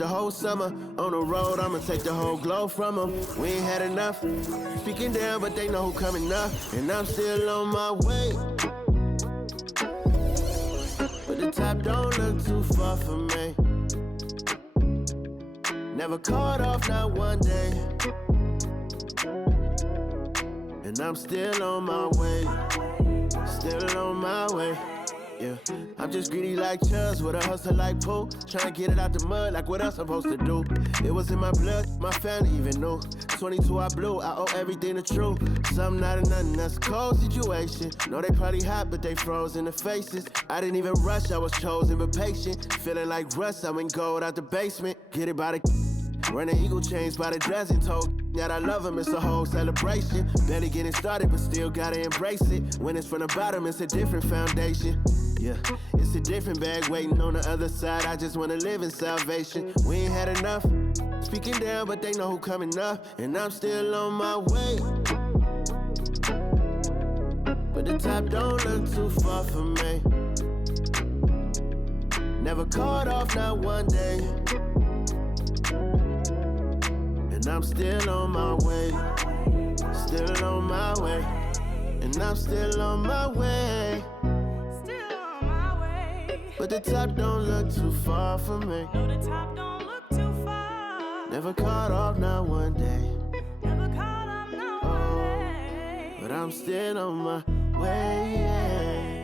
the whole summer. On the road, I'ma take the whole globe from them. We ain't had enough. Speaking down, but they know who coming up. And I'm still on my way. But the top don't look too far for me. Never caught off, not one day. And I'm still on my way. Still on my way. Yeah, I'm just greedy like Chubbs with a hustle like Pooh. Tryna get it out the mud like what else I'm supposed to do. It was in my blood, my family even knew. 22 I blew, I owe everything to true. Something out of nothing, that's a cold situation. Know they probably hot, but they froze in the faces. I didn't even rush, I was chosen but patient. Feeling like rust, I went gold out the basement. Get it by the running eagle chains by the dozen. Told that I love him, it's a whole celebration. Barely getting started, but still gotta embrace it. When it's from the bottom, it's a different foundation. Yeah, it's a different bag waiting on the other side. I just wanna live in salvation. We ain't had enough. Speaking down, but they know who coming up. And I'm still on my way. But the top don't look too far for me. Never caught off, not one day. And I'm still on my way. Still on my way. And I'm still on my way. But the top don't look too far for me. No, the top don't look too far. Never caught off, not one day. Never caught off, not one day. But I'm still on my way, yeah.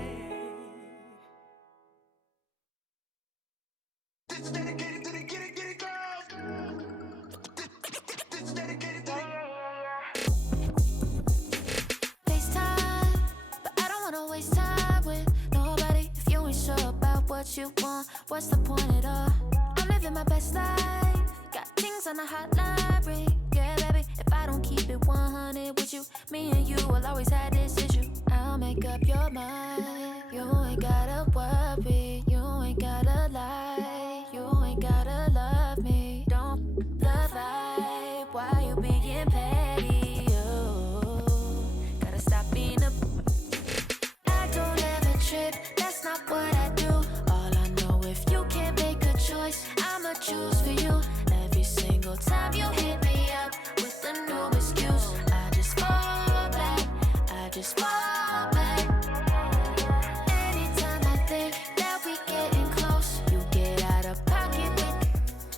This is dedicated to the get it girls. This is dedicated to the FaceTime, but I don't wanna waste time with nobody if you ain't sure about what you want. What's the point at all? I'm living my best life. Got things on the hotline ring. Yeah, baby, if I don't keep it 100 with you, me and you will always have this issue. I'll make up your mind. You ain't gotta worry. You ain't gotta lie. You ain't gotta love me. Don't the vibe. Why you being petty? You gotta stop being a. I don't ever trip. That's not what I do. All I know, if you can't make a choice, I'ma choose for you. Every single time you hit me up with a new excuse, I just fall back. I just fall back. Anytime I think that we getting close, you get out of pocket with.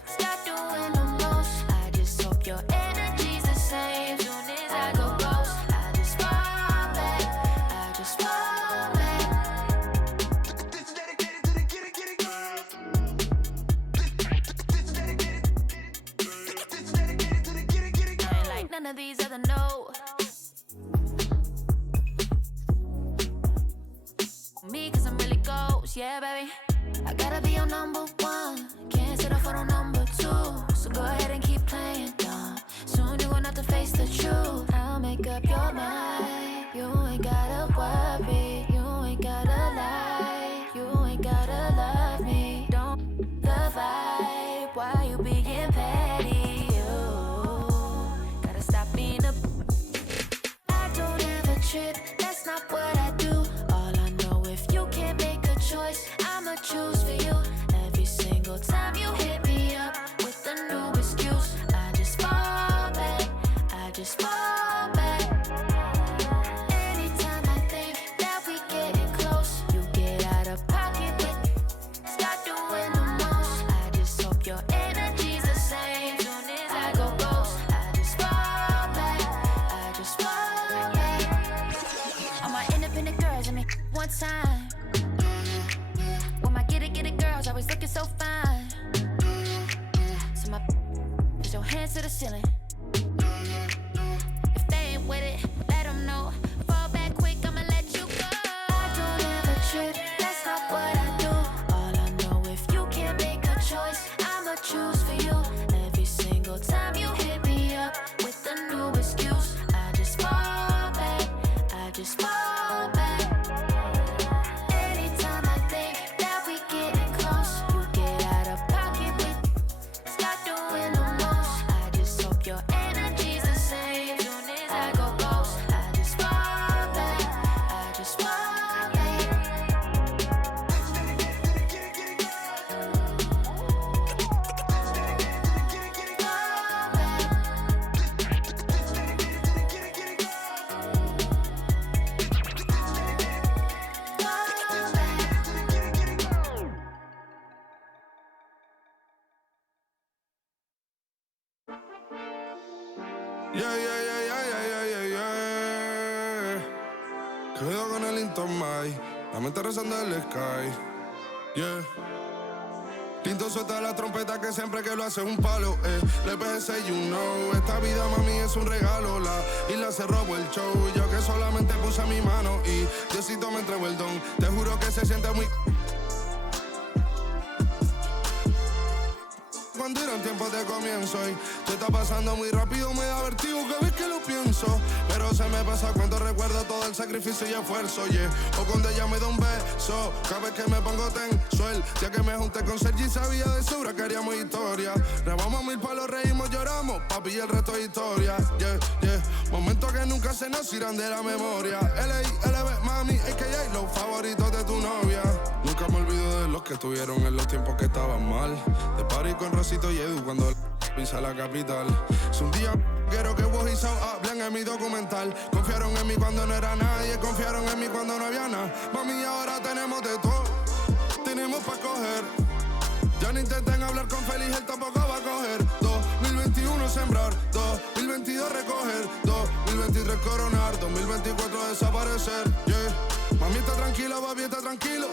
Stop doing the most. I just hope your energy's the same. Soon as I go ghost, I just fall back. I just fall back. This is dedicated to the get it girls. This is dedicated to the get it I ain't girls. like none of these other no. Me, cause I'm really ghost, yeah, baby. I gotta be your number one. Can't settle for no number two. So go ahead and keep playing dumb. Soon you're gonna have to face the truth. I'll make up your mind. You ain't gotta worry. You ain't gotta lie. You ain't gotta love me. Don't the vibe. Why you being petty? You gotta stop being a. I don't ever trip. That's not what I do. All I know, if you can't make a choice, I'ma choose for you. Every single time you hit me up with a new excuse, I just fall back. I just fall back. Anytime I think that we getting close, you get out of pocket with. Stop doing the most. I just hope your energy's the same. Soon as I go ghost, I just fall back. I just fall back. All my independent girls, I mean, one time. When my get it girls always looking so fine. So my put your hands to the ceiling. If they ain't with it, let them know. Fall back quick, I'ma let you go. I don't ever trip, that's not what I do. All I know, if you can't make a choice, I'ma choose for you. Every single time you hit me up with a new excuse, I just fall back. I just fall back. Anytime I think that we getting close, you get out of pocket with. Stop doing the most. I just hope your energy's the same. Soon as I go ghost, I just fall back. I just fall back. This is dedicated to the get it girls. This is dedicated Quedo con el Intomai, la mente rezando el sky. Yeah. Tinto suelta la trompeta que siempre que lo hace es un palo. Le pensé, you know, esta vida mami es un regalo. La isla se robó el show, yo que solamente puse mi mano y Diosito me entregó el don. Te juro que se siente muy... Cuando eran tiempos de comienzo y se está pasando muy rápido, me da vertigo cada vez que lo pienso. Pero se me pasa cuando recuerdo todo el sacrificio y esfuerzo, yeah. O cuando ella me da un beso, cada vez que me pongo tenso. El día que me junté con Sergi sabía de sobra que haríamos historia. Grabamos 1000 palos, reímos, lloramos, papi, y el resto es historia, yeah, yeah. Momentos que nunca se nos irán de la memoria. L.A., mami, a.k.a. los favoritos de tu novia. Nunca me olvido de los que estuvieron en los tiempos que estaban mal. De party con Rosito y Edu cuando pisa la capital. Es un día quiero que vos y Sao hablen en mi documental. Confiaron en mí cuando no era nadie, confiaron en mí cuando no había nada. Mami, ahora tenemos de todo, tenemos pa' coger. Ya no intenten hablar con Feliz, él tampoco va a coger. 2021 sembrar, 2022 recoger, 2023 coronar, 2024 desaparecer, yeah. Mami está tranquila, papi está tranquilo.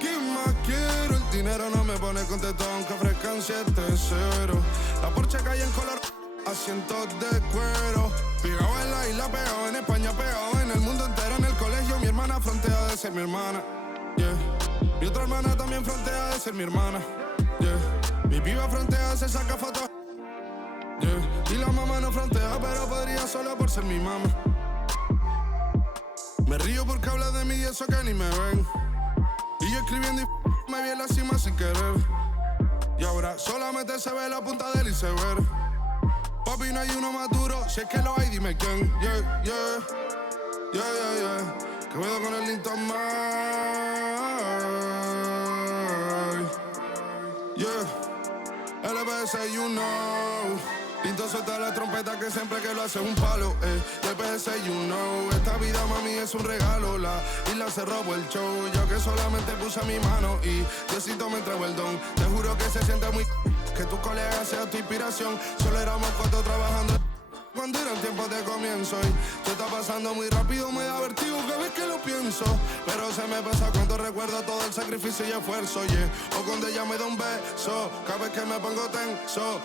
¿Qué más quiero? El dinero no me pone contento aunque ofrezcan 7-0. La Porsche cae en color, asientos de cuero. Pegado en la isla, pegado en España, pegado en el mundo entero. En el colegio mi hermana frontea de ser mi hermana, yeah. Mi otra hermana también frontea de ser mi hermana, yeah. Mi piba frontea, se saca fotos, yeah. Y la mamá no frontea, pero podría solo por ser mi mamá. Me río porque habla de mí y eso que ni me ven. Y yo escribiendo y me vi en la cima sin querer. Y ahora solamente se ve la punta del iceberg. Papi, no hay uno más duro, si es que lo hay, dime quién. Yeah, yeah, yeah, yeah, yeah. Que puedo con el Intomai. Yeah, LBS, you know. Tinto suelta la trompeta que siempre que lo hace es un palo, LBS, you know. Esta vida, mami, es un regalo. La isla se robó el show, yo que solamente puse mi mano y Diosito me entregó el don. Te juro que se siente muy... que tu colega sea tu inspiración. Solo éramos 4 trabajando cuando eran tiempos de comienzo y se está pasando muy rápido, me da vertigo cada vez que lo pienso. Pero se me pasa cuando recuerdo todo el sacrificio y esfuerzo, yeah. O cuando ella me da un beso, cada vez que me pongo tenso.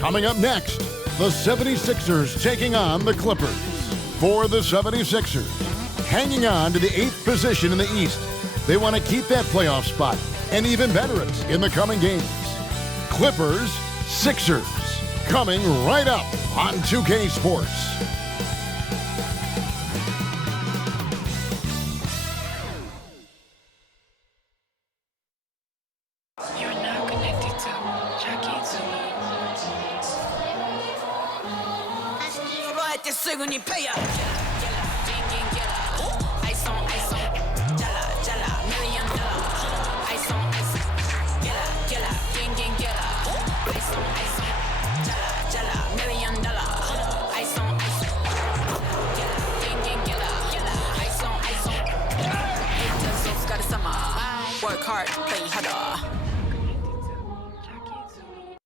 Coming up next, the 76ers taking on the Clippers. For the 76ers, hanging on to the 8th position in the East. They want to keep that playoff spot and even better it in the coming games. Clippers, Sixers, coming right up on 2K Sports.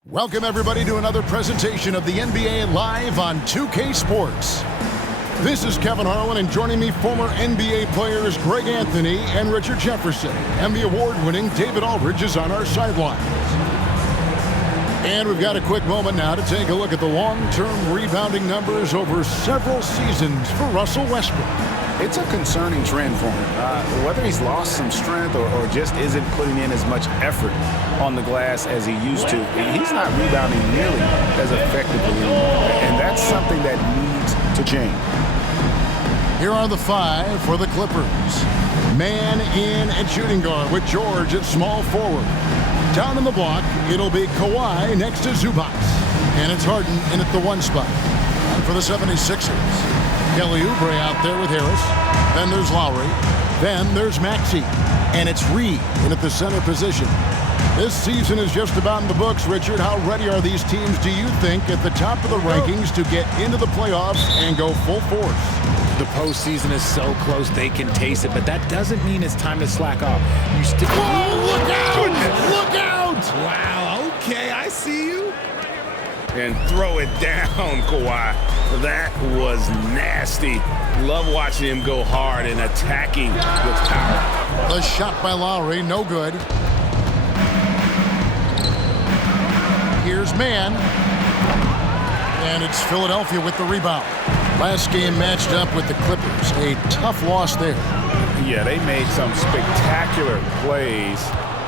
Welcome, everybody, to another presentation of the NBA Live on 2K Sports. This is Kevin Harlan, and joining me, former NBA players Greg Anthony and Richard Jefferson. And the award-winning David Aldridge is on our sidelines. And we've got a quick moment now to take a look at the long-term rebounding numbers over several seasons for Russell Westbrook. It's a concerning trend for him. Whether he's lost some strength or just isn't putting in as much effort on the glass as he used to, he's not rebounding nearly as effectively anymore. And that's something that needs to change. Here are the 5 for the Clippers. Man in at shooting guard with George at small forward. Down in the block, it'll be Kawhi next to Zubac. And it's Harden in at the 1 spot. And for the 76ers, Kelly Oubre out there with Harris. Then there's Lowry. Then there's Maxey. And it's Reed in at the center position. This season is just about in the books, Richard. How ready are these teams, do you think, at the top of the rankings to get into the playoffs and go full force? The postseason is so close they can taste it, but that doesn't mean it's time to slack off. You still. Whoa, look out! Look out! Wow, okay, I see you. And throw it down, Kawhi. That was nasty. Love watching him go hard and attacking with power. The shot by Lowry, no good. Here's Mann. And it's Philadelphia with the rebound. Last game matched up with the Clippers. A tough loss there. Yeah, they made some spectacular plays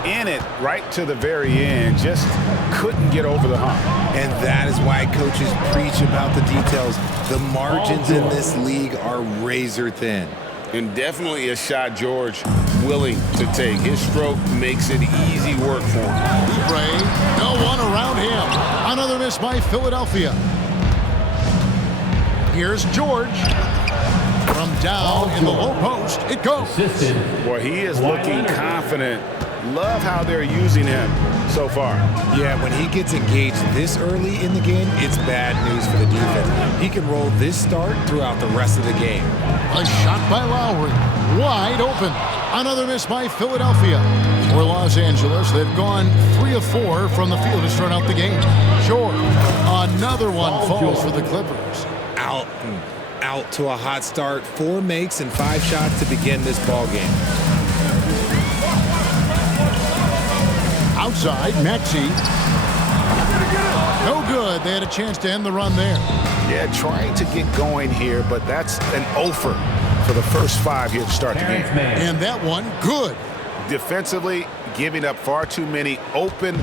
in it right to the very end. Just couldn't get over the hump. And that is why coaches preach about the details. The margins in this league are razor thin. And definitely a shot George willing to take. His stroke makes it easy work for him. Oubre, no one around him. Another miss by Philadelphia. Here's George. From down in the low post, it goes. Boy, he is looking confident. Love how they're using him so far. Yeah, when he gets engaged this early in the game, it's bad news for the defense. He can roll this start throughout the rest of the game. A shot by Lowry, wide open. Another miss by Philadelphia. For Los Angeles, they've gone 3 of 4 from the field to start out the game. George, another one falls for the Clippers. Out to a hot start. 4 makes and 5 shots to begin this ball game. Outside, Maxey. No good. They had a chance to end the run there. Yeah, trying to get going here, but that's an offer for the first 5 here to start the game. And that one, good. Defensively, giving up far too many open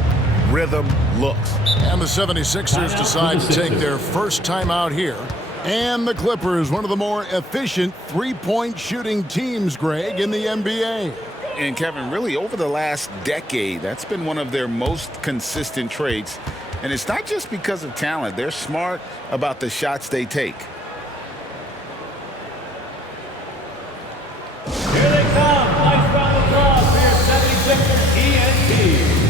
rhythm looks. And the 76ers decide to take their first time out here. And the Clippers, one of the more efficient three-point shooting teams, Greg, in the NBA. And Kevin, really over the last decade, that's been one of their most consistent traits. And it's not just because of talent. They're smart about the shots they take. Here they come. Nice round of applause for your 76ers ENT.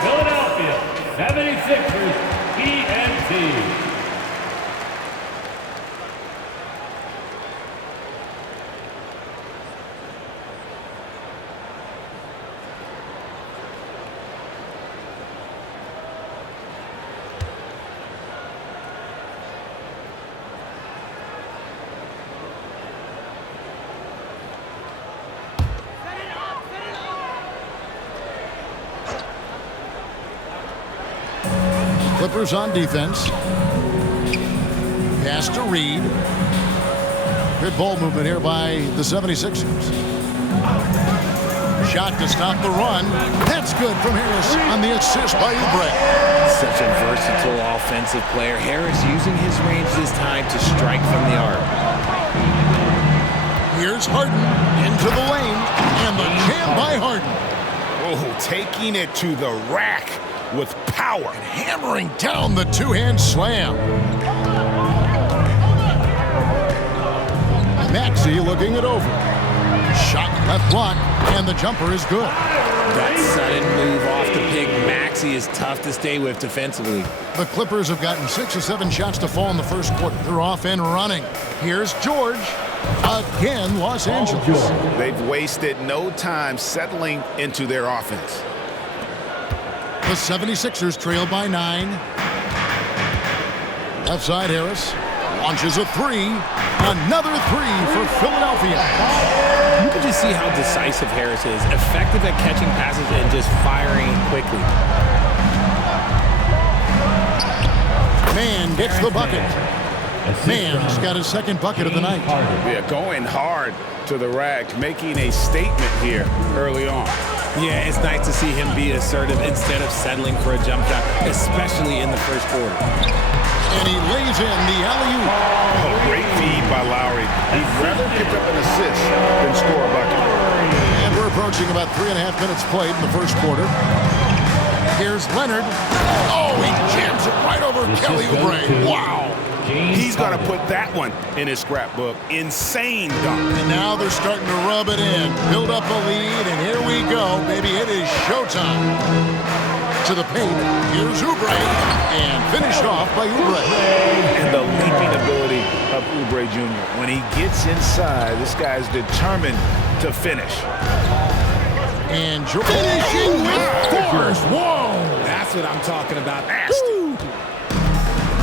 Philadelphia 76ers ENT. Clippers on defense. Pass to Reed. Good ball movement here by the 76ers. Shot to stop the run. That's good from Harris on the assist by Oubre. Such a versatile offensive player. Harris using his range this time to strike from the arc. Here's Harden into the lane. And the jam by Harden. Oh, taking it to the rack with power. And hammering down the two-hand slam. Maxey looking it over. Shot left block, and the jumper is good. That sudden move off the pick, Maxey, is tough to stay with defensively. The Clippers have gotten 6 or 7 shots to fall in the first quarter. They're off and running. Here's George. Again, Los Angeles. They've wasted no time settling into their offense. The 76ers trail by 9. Left side, Harris launches a 3. Another 3 for Philadelphia. You can just see how decisive Harris is. Effective at catching passes and just firing quickly. Mann gets the bucket. Mann's got his second bucket of the night. Yeah, going hard to the rack, making a statement here early on. Yeah, it's nice to see him be assertive instead of settling for a jump shot, especially in the first quarter. And he lays in the alley-oop. Oh, great feed by Lowry. He'd rather pick up an assist than score a bucket. And we're approaching about 3.5 minutes played in the first quarter. Here's Leonard. Oh, he jams it right over Kelly Oubre. Wow. He's got to put that one in his scrapbook. Insane dunk. And now they're starting to rub it in. Build up a lead, and here we go, baby. It is showtime. To the paint. Here's Oubre. And finished off by Oubre. And the leaping ability of Oubre Jr. When he gets inside, this guy's determined to finish. And finishing with force. Whoa! That's what I'm talking about.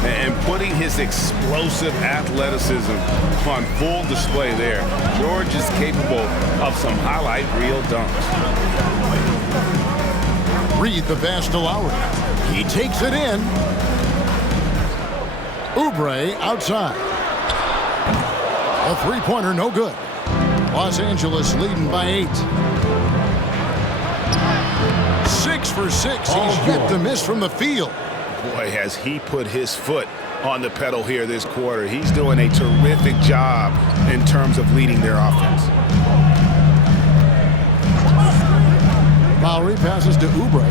And putting his explosive athleticism on full display there. George is capable of some highlight reel dunks. Reed the pass to Lowry. He takes it in. Oubre outside. A three-pointer, no good. Los Angeles leading by 8. 6 for 6. He's yet to miss from the field. Boy, has he put his foot on the pedal here this quarter. He's doing a terrific job in terms of leading their offense. Lowry passes to Oubre.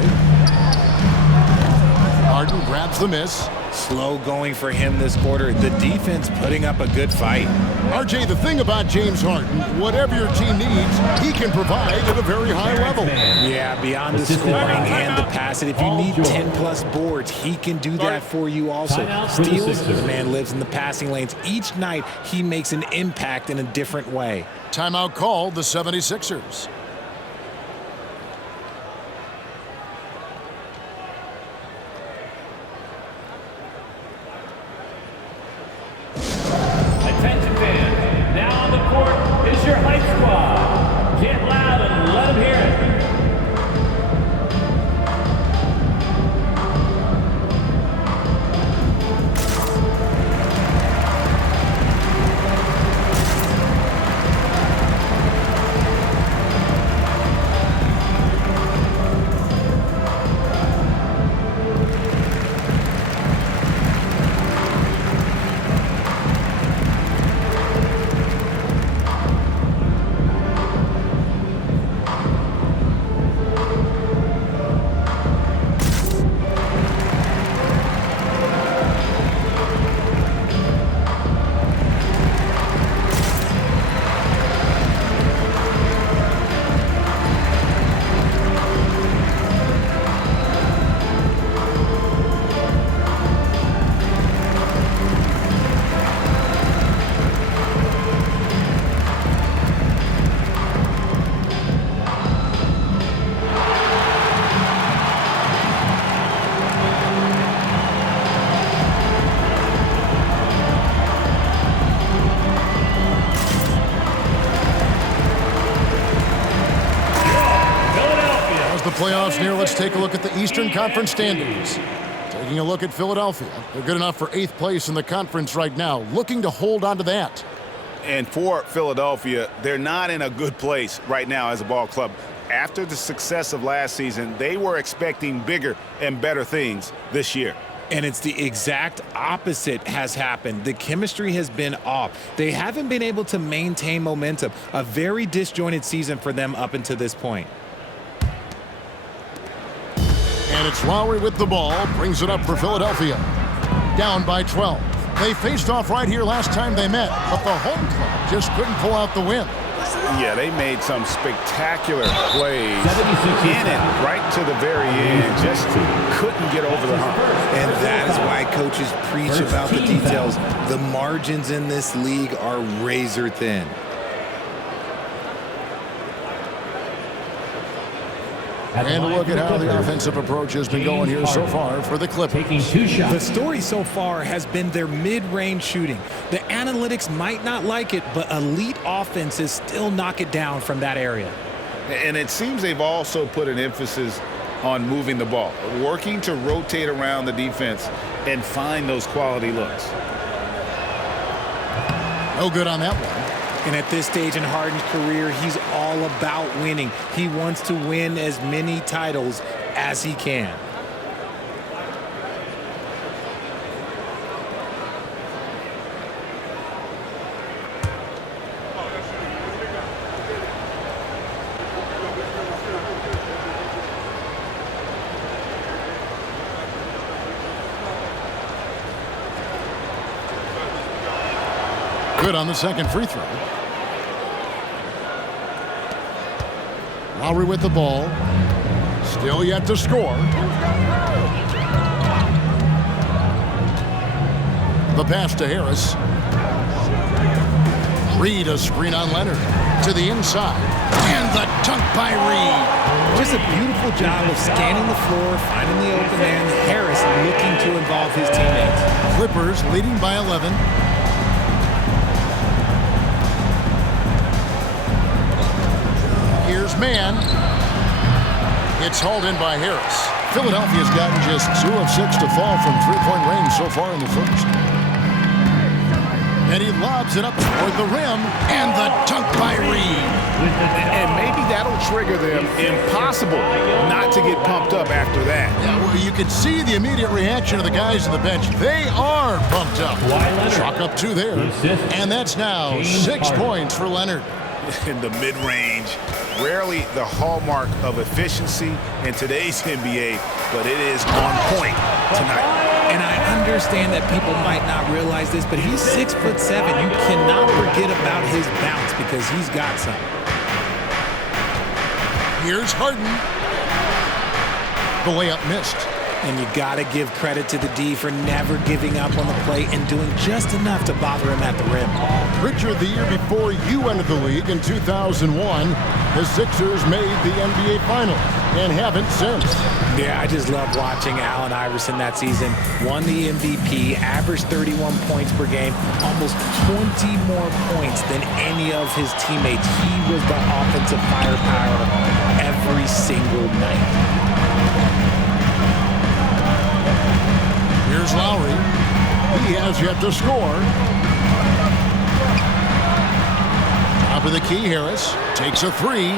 Harden grabs the miss. Slow going for him this quarter. The defense putting up a good fight. RJ, the thing about James Harden, whatever your team needs, he can provide at a very high level. Yeah, beyond the scoring and the passing. If you need 10-plus boards, he can do that for you also. Steals, the man lives in the passing lanes. Each night, he makes an impact in a different way. Timeout called the 76ers. Attention fans, now on the court is your hype squad. Get loud and let them hear it. Playoffs near, let's take a look at the Eastern Conference standings. Taking a look at Philadelphia. They're good enough for 8th place in the conference right now, looking to hold on to that. And for Philadelphia, they're not in a good place right now as a ball club. After the success of last season, they were expecting bigger and better things this year. And it's the exact opposite has happened. The chemistry has been off. They haven't been able to maintain momentum. A very disjointed season for them up until this point. And it's Lowry with the ball, brings it up for Philadelphia. Down by 12. They faced off right here last time they met, but the home club just couldn't pull out the win. Yeah, they made some spectacular plays in it right to the very end. Just couldn't get over the hump. And that is why coaches preach about the details. The margins in this league are razor thin. And a look at how the offensive approach has been going here so far for the Clippers. Taking 2 shots. The story so far has been their mid-range shooting. The analytics might not like it, but elite offenses still knock it down from that area. And it seems they've also put an emphasis on moving the ball, working to rotate around the defense and find those quality looks. No good on that one. And at this stage in Harden's career, he's all about winning. He wants to win as many titles as he can. Good on the second free throw. Lowry with the ball. Still yet to score. The pass to Harris. Reed, a screen on Leonard. To the inside. And the dunk by Reed. Just a beautiful job of scanning the floor, finding the open man. Harris looking to involve his teammates. Clippers leading by 11. Here's man. It's hauled in by Harris. Philadelphia's gotten just 2 of 6 to fall from three-point range so far in the first. And he lobs it up toward the rim, and the dunk by Reed. And maybe that'll trigger them. Impossible not to get pumped up after that. Yeah, well, you can see the immediate reaction of the guys on the bench. They are pumped up. Chalk up 2 there. And that's now 6 points for Leonard. In the mid-range, rarely the hallmark of efficiency in today's NBA, but it is on point tonight. And I understand that people might not realize this, but he's 6'7". You cannot forget about his bounce because he's got some. Here's Harden. The layup missed. And you got to give credit to the D for never giving up on the play and doing just enough to bother him at the rim. Richard, the year before you entered the league in 2001, the Sixers made the NBA Finals and haven't since. Yeah, I just love watching Allen Iverson that season. Won the MVP, averaged 31 points per game, almost 20 more points than any of his teammates. He was the offensive firepower every single night. Here's Lowry. He has yet to score. Top of the key, Harris takes a 3.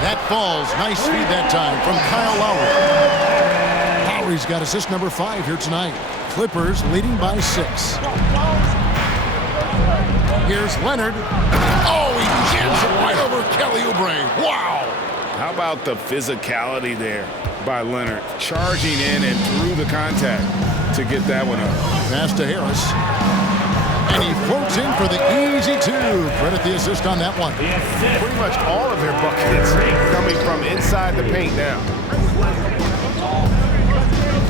That falls. Nice feed that time from Kyle Lowry. Lowry's got assist number 5 here tonight. Clippers leading by 6. Here's Leonard. Oh, he jams it right over Kelly Oubre. Wow. How about the physicality there by Leonard? Charging in and through the contact to get that one up. Pass to Harris. And he floats in for the easy 2. Credit the assist on that one. Pretty much all of their buckets coming from inside the paint now.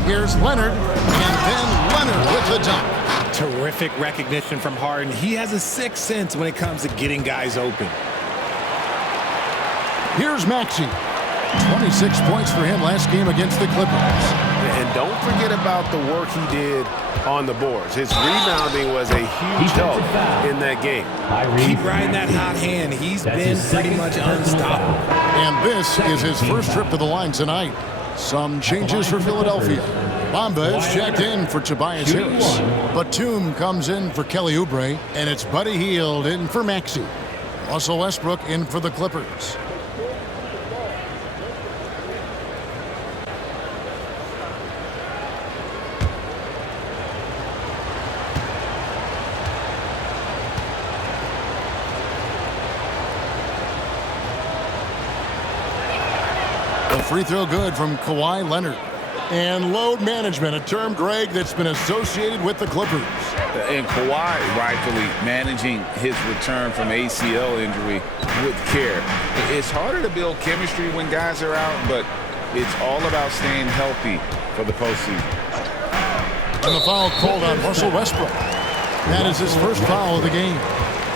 Here's Leonard. And then Leonard with the dunk. Terrific recognition from Harden. He has a sixth sense when it comes to getting guys open. Here's Maxey. 26 points for him last game against the Clippers. And don't forget about the work he did on the boards. His rebounding was a huge help in that game. Keep riding that hot hand. He's been pretty much unstoppable. And this is his first trip to the line tonight. Some changes for Philadelphia. Bamba is checked in for Tobias Harris. Batum comes in for Kelly Oubre. And it's Buddy Hield in for Maxey. Russell Westbrook in for the Clippers. Free throw good from Kawhi Leonard. And load management, a term, Greg, that's been associated with the Clippers. And Kawhi rightfully managing his return from ACL injury with care. It's harder to build chemistry when guys are out, but it's all about staying healthy for the postseason. And the foul called on Russell Westbrook. That is his first foul of the game.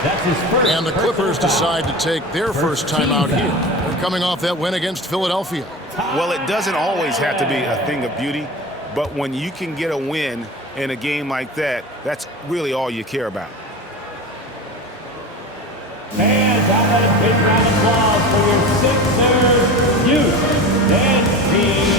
That's his first. And the Clippers decide to take their first time out here. They're coming off that win against Philadelphia. Well, it doesn't always have to be a thing of beauty, but when you can get a win in a game like that, that's really all you care about. And how about a big round of applause for your Sixers youth and team.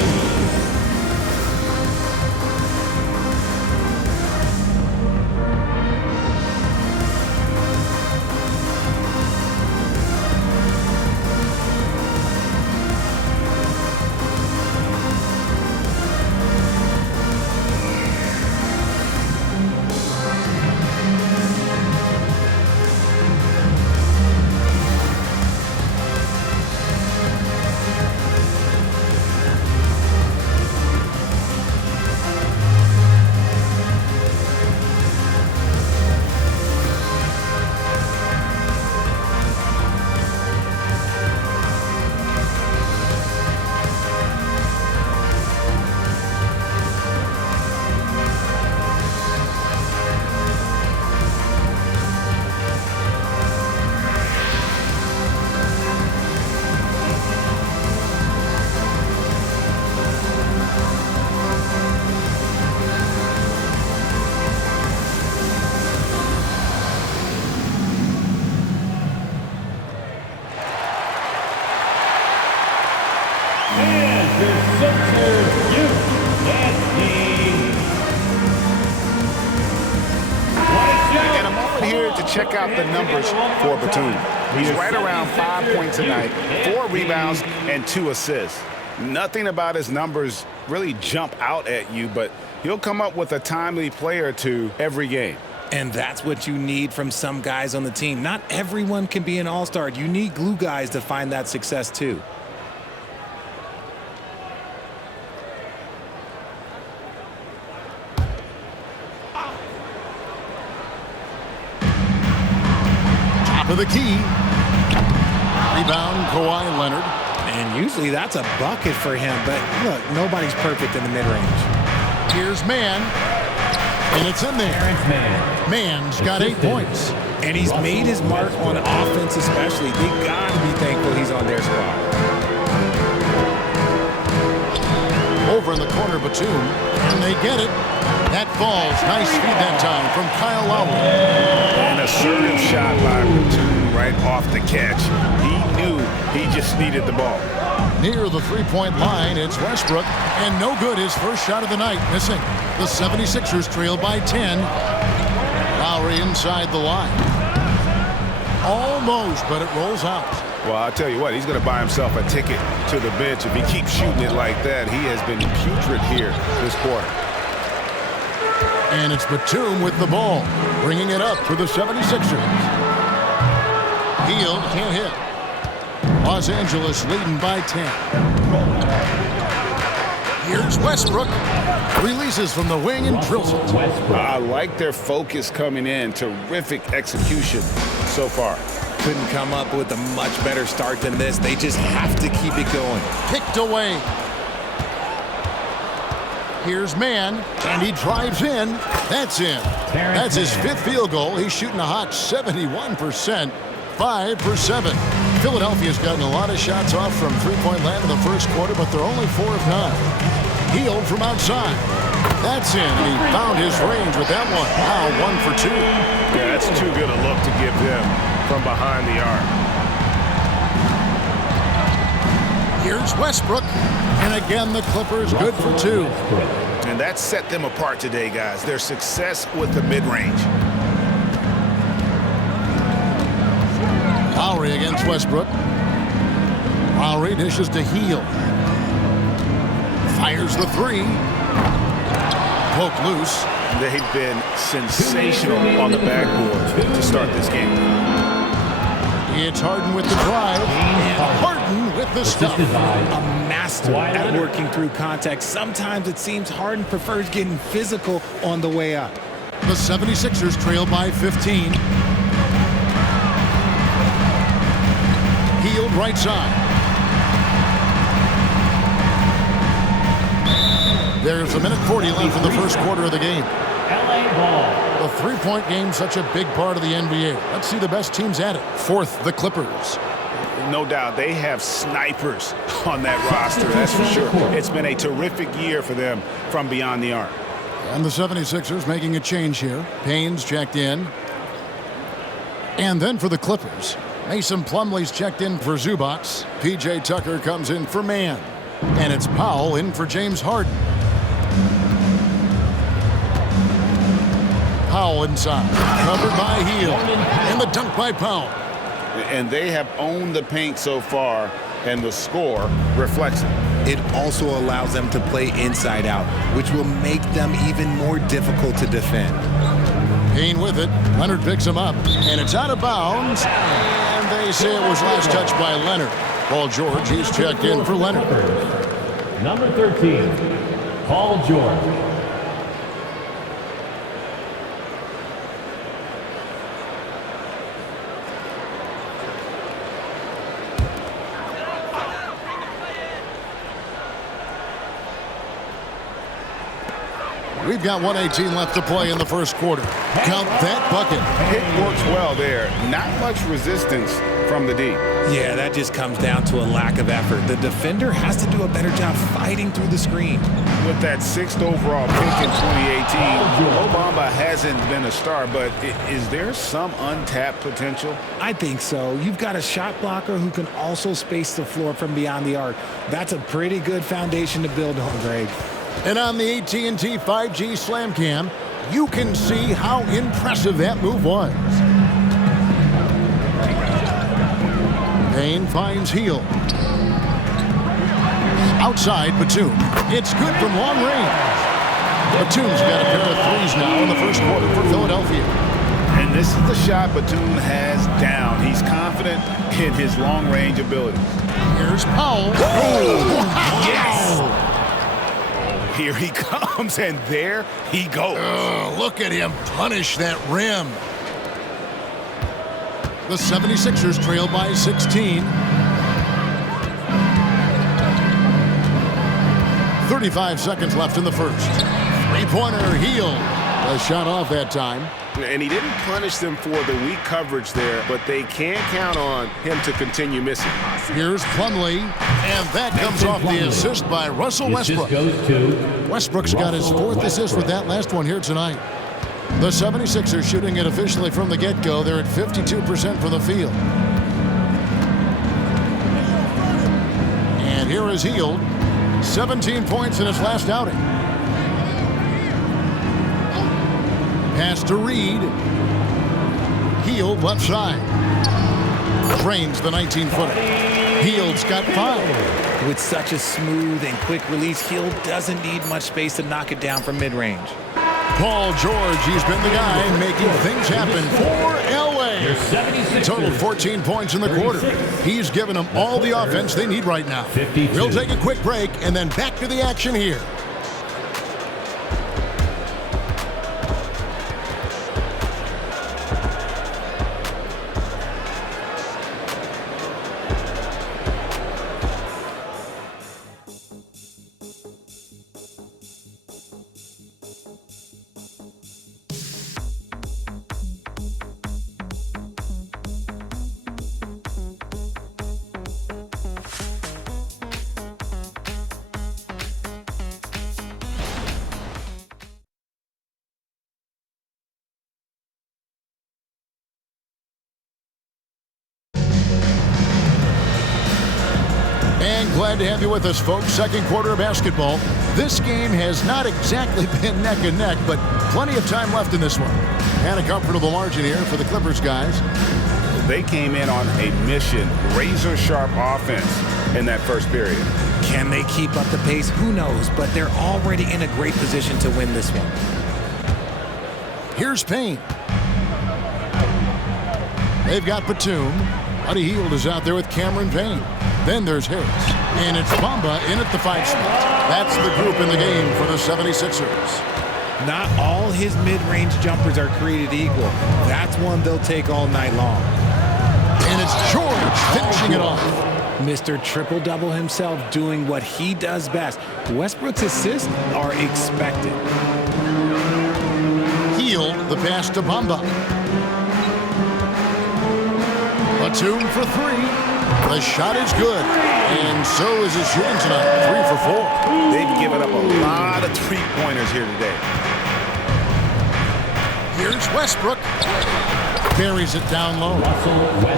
And a moment here to check out the numbers for Batum. He's right around 5 points a night, 4 rebounds, and 2 assists. Nothing about his numbers really jump out at you, but he'll come up with a timely play or two every game. And that's what you need from some guys on the team. Not everyone can be an all-star. You need glue guys to find that success too. Top of the key. Rebound, Kawhi Leonard. And usually that's a bucket for him, but look, nobody's perfect in the mid-range. Here's Mann, and it's in there. Mann's got 8 points. And he's made his mark on offense especially. They got to be thankful he's on their squad. Over in the corner, Batum, and they get it. That falls. Nice feed that time from Kyle Lowry. An assertive shot by Batum right off the catch. He knew he just needed the ball. Near the three-point line, it's Westbrook, and no good. His first shot of the night, missing. The 76ers trail by 10. Lowry inside the line. Almost, but it rolls out. Well, I'll tell you what, he's going to buy himself a ticket to the bench. If he keeps shooting it like that, he has been putrid here this quarter. And it's Batum with the ball, bringing it up for the 76ers. Hield can't hit. Los Angeles leading by 10. Here's Westbrook. Releases from the wing and drills it. I like their focus coming in. Terrific execution so far. Couldn't come up with a much better start than this. They just have to keep it going. Kicked away. Here's Mann, and he drives in. That's in. That's his 5th field goal. He's shooting a hot 71%. 5 for 7. Philadelphia's gotten a lot of shots off from three-point land in the first quarter, but they're only 4 of 9. Hield from outside. That's in, and he found his range with that one. Now 1 for 2. Yeah, that's too good a look to give them from behind the arc. Here's Westbrook, and again the Clippers good for 2. And that set them apart today, guys. Their success with the mid-range. Lowry against Westbrook. Lowry dishes to Hield. Fires the 3. Poke loose. They've been sensational on the backboard to start this game. It's Harden with the drive. And Harden with with the stuff. A master at working through contact. Sometimes it seems Harden prefers getting physical on the way up. The 76ers trail by 15. Hield right side. There's a minute 40 left in the first quarter of the game. LA ball. The three-point game, such a big part of the NBA. Let's see the best teams at it. Fourth, the Clippers. No doubt they have snipers on that roster, that's for sure. It's been a terrific year for them from beyond the arc. And the 76ers making a change here. Payne's checked in. And then for the Clippers, Mason Plumlee's checked in for Zubac. P.J. Tucker comes in for Mann. And it's Powell in for James Harden. Powell inside. Covered by Hield. And the dunk by Powell. And they have owned the paint so far, and the score reflects it. It also allows them to play inside out, which will make them even more difficult to defend. Payne with it. Leonard picks him up, and it's out of bounds. And they say it was last touched by Leonard. Paul George, he's checked in for Leonard. Number 13, Paul George. We've got 1:18 left to play in the first quarter. Count that bucket. It works well there. Not much resistance from the D. Yeah, that just comes down to a lack of effort. The defender has to do a better job fighting through the screen. With that 6th overall pick in 2018, Obama hasn't been a star, but is there some untapped potential? I think so. You've got a shot blocker who can also space the floor from beyond the arc. That's a pretty good foundation to build on, Greg. And on the AT&T 5G Slam Cam, you can see how impressive that move was. Payne finds Hield. Outside, Batum. It's good from long range. Batum's got a pair of threes now in the first quarter for Philadelphia. And this is the shot Batum has down. He's confident in his long-range abilities. Here's Powell. Oh, yes! Here he comes, and there he goes. Look at him punish that rim. The 76ers trail by 16. 35 seconds left in the first. Three-pointer, Hield. A shot off that time. And he didn't punish them for the weak coverage there, but they can't count on him to continue missing. Here's Plumlee, and that comes off the assist by Russell Westbrook. Westbrook's got his 4th assist with that last one here tonight. The 76ers shooting it officially from the get-go. They're at 52% from the field. And here is Hield. 17 points in his last outing. Pass to Reed. Hield left side. Drains the 19-footer. Hield's got 5. With such a smooth and quick release, Hield doesn't need much space to knock it down from mid-range. Paul George, he's been the guy making things happen for L.A. Total 14 points in the quarter. He's given them all the offense they need right now. We'll take a quick break and then back to the action here. And glad to have you with us, folks. Second quarter of basketball. This game has not exactly been neck and neck, but plenty of time left in this one. And a comfortable margin here for the Clippers guys. They came in on a mission, razor-sharp offense in that first period. Can they keep up the pace? Who knows, but they're already in a great position to win this one. Here's Payne. They've got Batum. Buddy Hield is out there with Cameron Payne. Then there's Harris. And it's Bamba in at the 5 spot. That's the group in the game for the 76ers. Not all his mid-range jumpers are created equal. That's one they'll take all night long. And it's George finishing it off. Mr. Triple-Double himself doing what he does best. Westbrook's assists are expected. Healed the pass to Bamba. Batum for 3. The shot is good. And so is his shooting tonight. 3 for 4. They've given up a lot of three-pointers here today. Here's Westbrook. Buries it down low.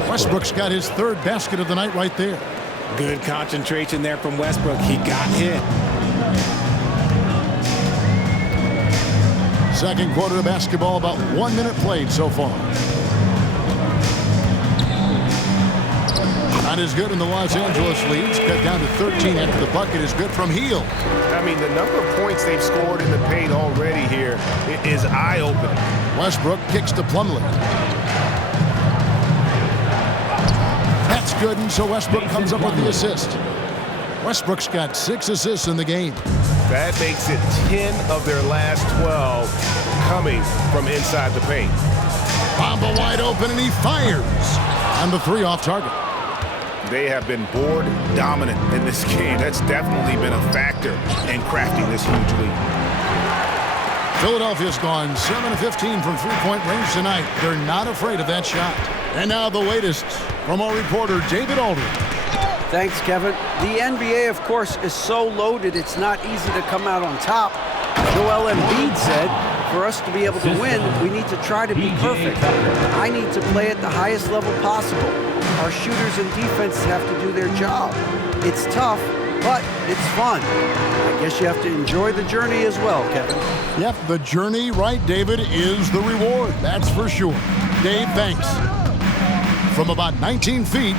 Westbrook's got his 3rd basket of the night right there. Good concentration there from Westbrook. He got hit. Second quarter of basketball, about 1 minute played so far. Not as good in the Los Angeles leads. Cut down to 13 after the bucket is good from Hield. I mean, the number of points they've scored in the paint already here is eye-opening. Westbrook kicks to Plumlee. That's good, and so Westbrook comes up with the assist. Westbrook's got 6 assists in the game. That makes it 10 of their last 12 coming from inside the paint. Bamba wide open, and he fires. And the 3 off target. They have been board dominant in this game. That's definitely been a factor in crafting this huge lead. Philadelphia's gone 7 of 15 from three-point range tonight. They're not afraid of that shot. And now the latest from our reporter, David Aldridge. Thanks, Kevin. The NBA, of course, is so loaded, it's not easy to come out on top. Joel Embiid said, for us to be able to win, we need to try to be perfect. I need to play at the highest level possible. Our shooters and defense have to do their job. It's tough, but it's fun. I guess you have to enjoy the journey as well, Kevin. Yep, the journey, right, David, is the reward. That's for sure. Dave, thanks. From about 19 feet,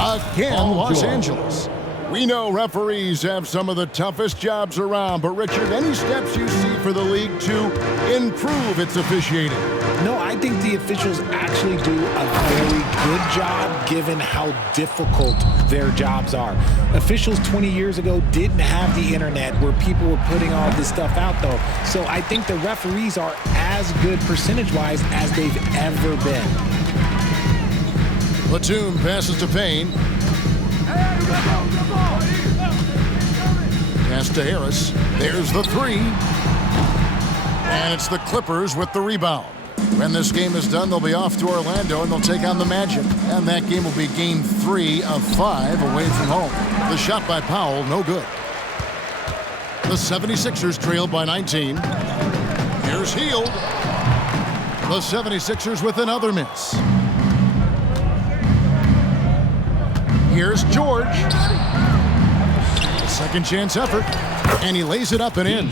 again, Los Angeles. We know referees have some of the toughest jobs around, but Richard, any steps you see for the league to improve its officiating? No, I think the officials actually do a very good job given how difficult their jobs are. Officials 20 years ago didn't have the internet where people were putting all this stuff out, though. So I think the referees are as good percentage-wise as they've ever been. Batum passes to Payne. Pass to Harris. There's the 3. And it's the Clippers with the rebound. When this game is done, they'll be off to Orlando, and they'll take on the Magic. And that game will be game 3 of 5 away from home. The shot by Powell, no good. The 76ers trailed by 19. Here's Hield. The 76ers with another miss. Here's George. Second chance effort. And he lays it up and in.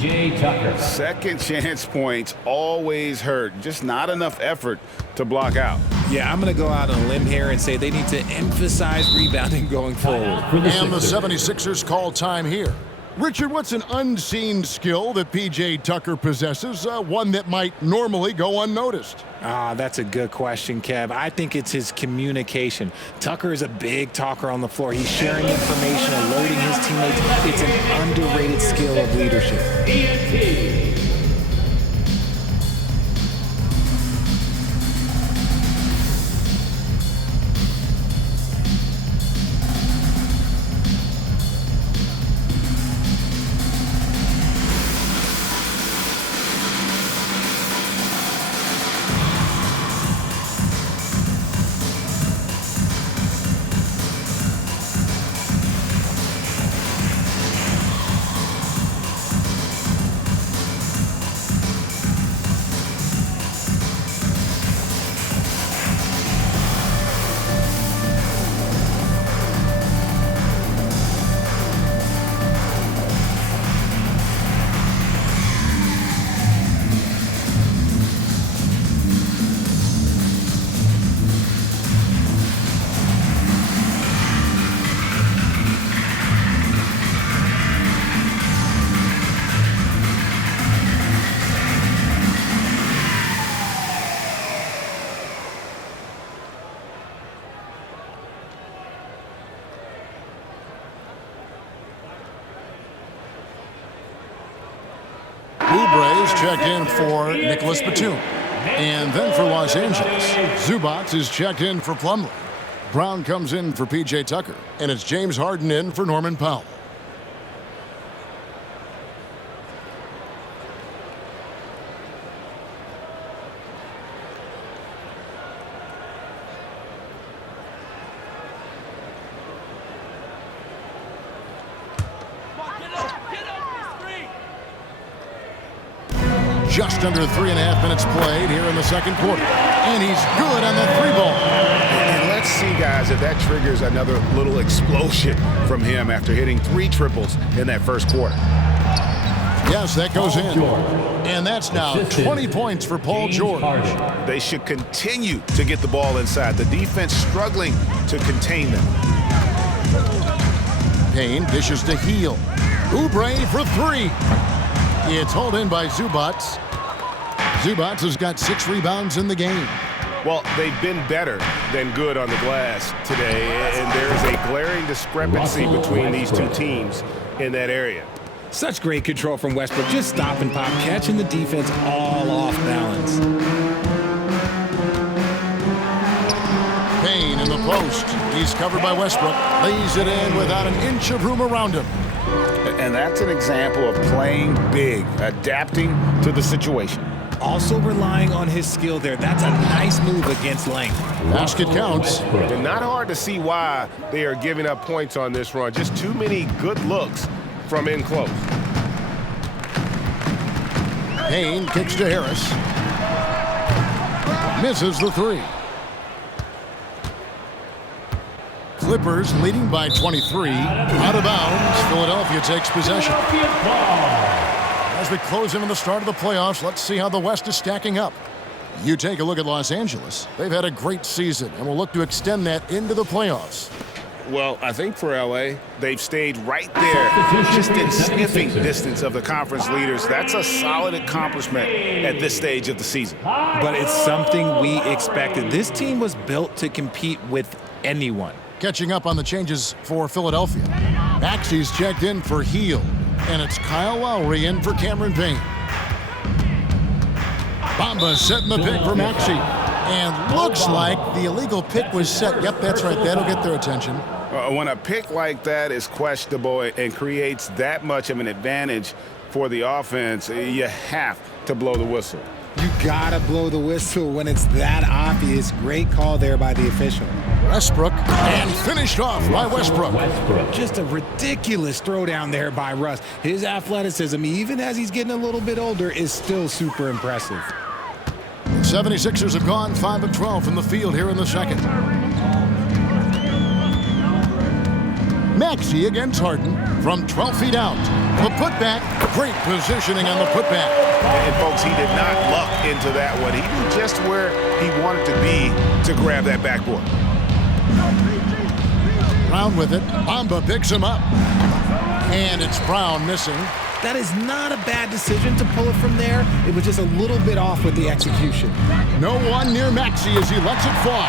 Second chance points always hurt. Just not enough effort to block out. Yeah, I'm going to go out on a limb here and say they need to emphasize rebounding going forward. And the 76ers call time here. Richard, what's an unseen skill that P.J. Tucker possesses, one that might normally go unnoticed? That's a good question, Kev. I think it's his communication. Tucker is a big talker on the floor. He's sharing information, alerting his teammates. It's an underrated skill of leadership. checked in for Nicholas Batum. And then for Los Angeles, Zubac is checked in for Plumlee. Brown comes in for P.J. Tucker. And it's James Harden in for Norman Powell. Just under 3.5 minutes played here in the second quarter. And he's good on the 3-ball. And let's see, guys, if that triggers another little explosion from him after hitting 3 triples in that first quarter. Yes, that goes in. And that's now 20 points for Paul George. They should continue to get the ball inside. The defense struggling to contain them. Payne dishes to Heel. Oubre for 3. It's hauled in by Zubac. Zubac has got 6 rebounds in the game. Well, they've been better than good on the glass today, and there's a glaring discrepancy between these two teams in that area. Such great control from Westbrook. Just stop and pop, catching the defense all off balance. Payne in the post. He's covered by Westbrook. Lays it in without an inch of room around him. And that's an example of playing big, adapting to the situation. Also relying on his skill there. That's a nice move against length. Basket counts. And not hard to see why they are giving up points on this run. Just too many good looks from in close. Payne kicks to Harris. Misses the 3. Clippers leading by 23. Out of bounds. Philadelphia takes possession. As we close in on the start of the playoffs, let's see how the West is stacking up. You take a look at Los Angeles. They've had a great season and will look to extend that into the playoffs. Well, I think for L.A., they've stayed right there, just in sniffing distance of the conference leaders. That's a solid accomplishment at this stage of the season. But it's something we expected. This team was built to compete with anyone. Catching up on the changes for Philadelphia. Maxey's checked in for Heel, and it's Kyle Lowry in for Cameron Payne. Bamba setting the pick for Maxey. And looks like the illegal pick was set. Yep, that's right. That'll get their attention. When a pick like that is questionable and creates that much of an advantage for the offense, you have to blow the whistle. You gotta blow the whistle when it's that obvious. Great call there by the official. Westbrook, and finished off by Westbrook. Just a ridiculous throwdown there by Russ. His athleticism, even as he's getting a little bit older, is still super impressive. 76ers have gone 5 of 12 from the field here in the second. Maxey against Harden from 12 feet out. The putback, great positioning on the putback. And folks, he did not luck into that one. He knew just where he wanted to be to grab that backboard. Brown with it. Bamba picks him up. And it's Brown missing. That is not a bad decision to pull it from there. It was just a little bit off with the execution. No one near Maxey as he lets it fly.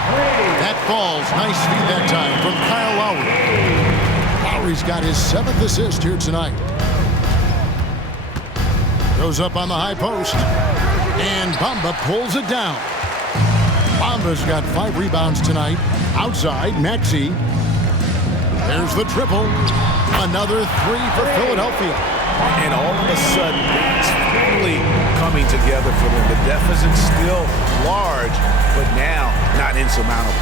That falls. Nice feed that time from Kyle Lowry. Lowry's got his 7th assist here tonight. Goes up on the high post. And Bamba pulls it down. Bamba's got 5 rebounds tonight. Outside, Maxey. There's the triple. Another 3 for Philadelphia. And all of a sudden, it's finally coming together for them. The deficit's still large, but now not insurmountable.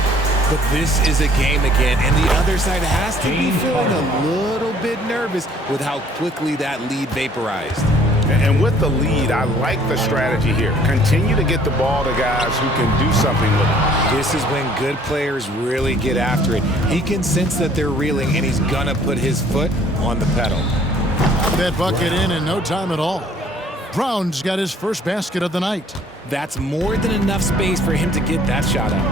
But this is a game again, and the other side has to be feeling a little bit nervous with how quickly that lead vaporized. And with the lead, I like the strategy here. Continue to get the ball to guys who can do something with it. This is when good players really get after it. He can sense that they're reeling, and he's gonna put his foot on the pedal. That bucket in no time at all. Brown's got his first basket of the night. That's more than enough space for him to get that shot out.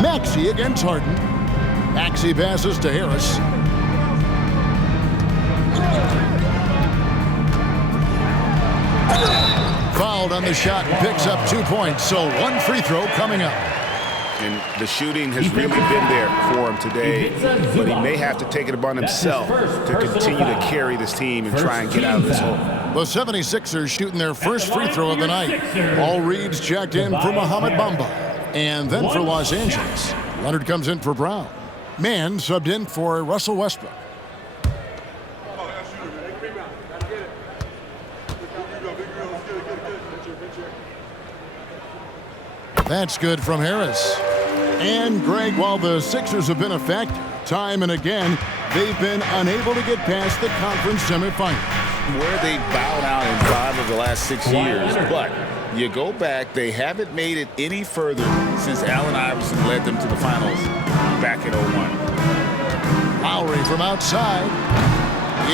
Maxey against Harden. Maxey passes to Harris. Fouled on the shot and picks up 2 points, so 1 free throw coming up. And the shooting has really been there for him today, but he may have to take it upon himself to continue to carry this team and try and get out of this hole. The 76ers shooting their first free throw of the night. All reads checked in for Mohamed Bamba. And then for Los Angeles, Leonard comes in for Brown. Mann subbed in for Russell Westbrook. That's good from Harris. And Greg, while the Sixers have been a factor time and again, they've been unable to get past the conference semifinals. Where they bowed out in 5 of the last 6 years, but you go back, they haven't made it any further since Allen Iverson led them to the finals back in 01. Lowry from outside.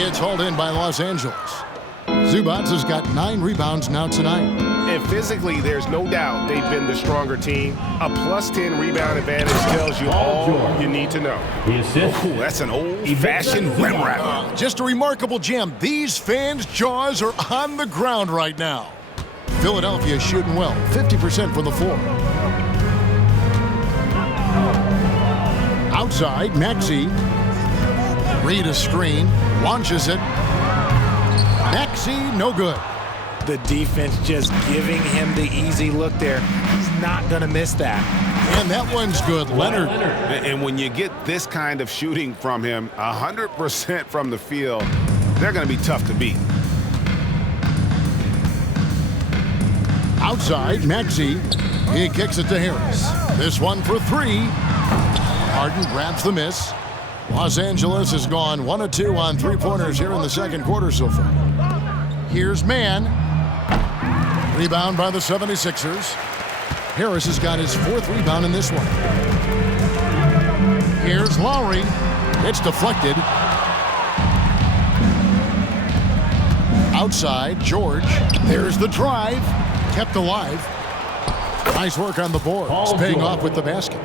It's hauled in by Los Angeles. Zubac has got 9 rebounds now tonight. And physically, there's no doubt they've been the stronger team. A +10 rebound advantage tells you all you need to know. Ooh, that's an old-fashioned rim wrap. Just a remarkable jam. These fans' jaws are on the ground right now. Philadelphia is shooting well, 50% from the floor. Outside, Maxey. Read a screen, launches it. Maxey, no good. The defense just giving him the easy look there. He's not going to miss that. And that one's good, Leonard. And when you get this kind of shooting from him, 100% from the field, they're going to be tough to beat. Outside, Maxey. He kicks it to Harris. This one for 3. Harden grabs the miss. Los Angeles has gone 1 of 2 on 3-pointers here in the second quarter so far. Here's Mann. Rebound by the 76ers. Harris has got his 4th rebound in this one. Here's Lowry. It's deflected. Outside, George. There's the drive. Kept alive. Nice work on the boards. Paying off with the basket.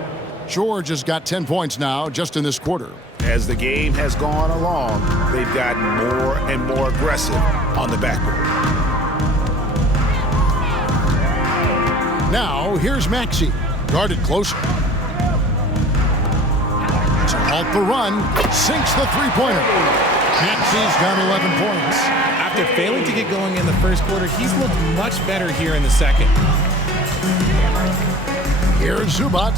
George has got 10 points now just in this quarter. As the game has gone along, they've gotten more and more aggressive on the backboard. Now, here's Maxey. Guarded closer. To halt the run, sinks the three-pointer. Maxey's got 11 points. After failing to get going in the first quarter, he's looked much better here in the second. Here's Zubac.